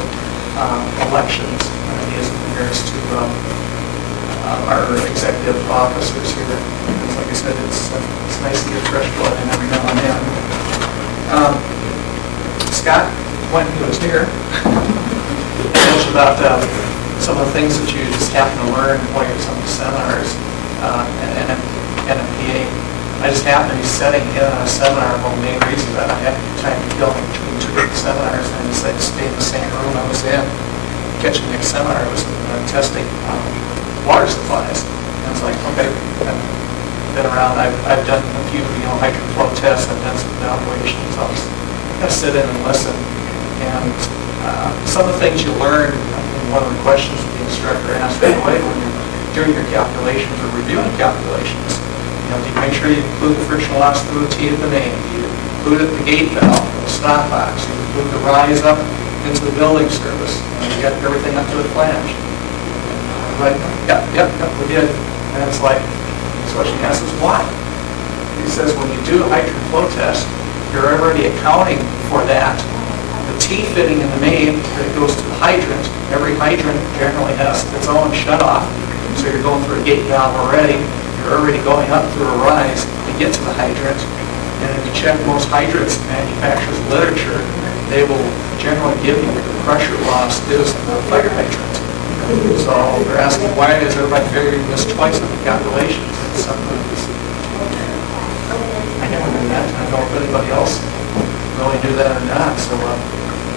elections, ideas in regards to our executive officers here. Because like I said, it's nice to get fresh blood in every now and then. Scott, when he was here, mentioned about some of the things that you just happen to learn while you're at some of the seminars and NMPA. I just happened to be sitting in on a seminar. One of the main reasons that I had time to go between two different seminars, and I decided to stay in the same room I was in. Catching the next seminar was testing water supplies. And it's like, okay, I've been around. I've done a few, hydrant flow tests. I've done some evaluations. I'll just kind of sit in and listen. And some of the things you learn, one of the questions the instructor asked right away when you're doing your calculations or reviewing calculations, do you make sure you include the frictional loss through the T of the main? Do you include it the gate valve, the stop box? Do you include the rise up into the building service? You got everything up to the flange. Like, yep, we did. And it's like, so she asks us why? He says when you do a hydrant flow test, you're already accounting for that. The T fitting in the main that goes to the hydrant, every hydrant generally has its own shutoff. So you're going through a gate valve already. You're already going up through a rise to get to the hydrant. And if you check most hydrants manufacturers' literature, they will generally give you what the pressure loss is in the fire hydrant. So they're asking, why is everybody figuring this twice in the calculations? And sometimes I never do that. I don't know if anybody else really do that or not. So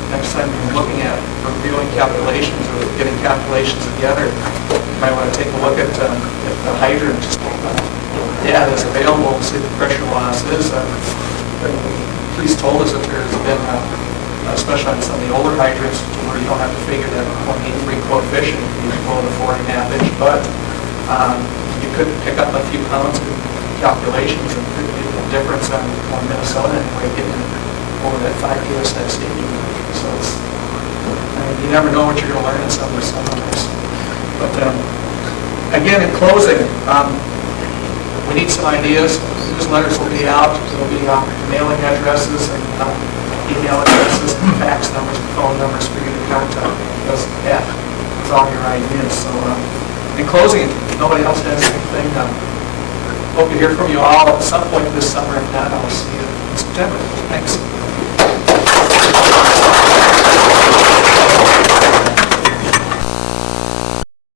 next time you're looking at reviewing calculations or getting calculations together, you might want to take a look at if the hydrant data is available and see the pressure loss is. Police told us that there's been, especially on some of the older hydrants, where you don't have to figure that 0.83 coefficient if you below the 4.5 inch, but you could pick up a few pounds in calculations and could be a difference on Minnesota anyway, getting over that 5 psi stadium. So it's, you never know what you're going to learn in some of the seminars. But again, in closing, we need some ideas. Newsletters will be out. There will be mailing addresses and email addresses, fax numbers, phone numbers for you to contact. Because it's all your ideas. So in closing, if nobody else has anything, hope to hear from you all at some point this summer. If not, I'll see you in September. Thanks.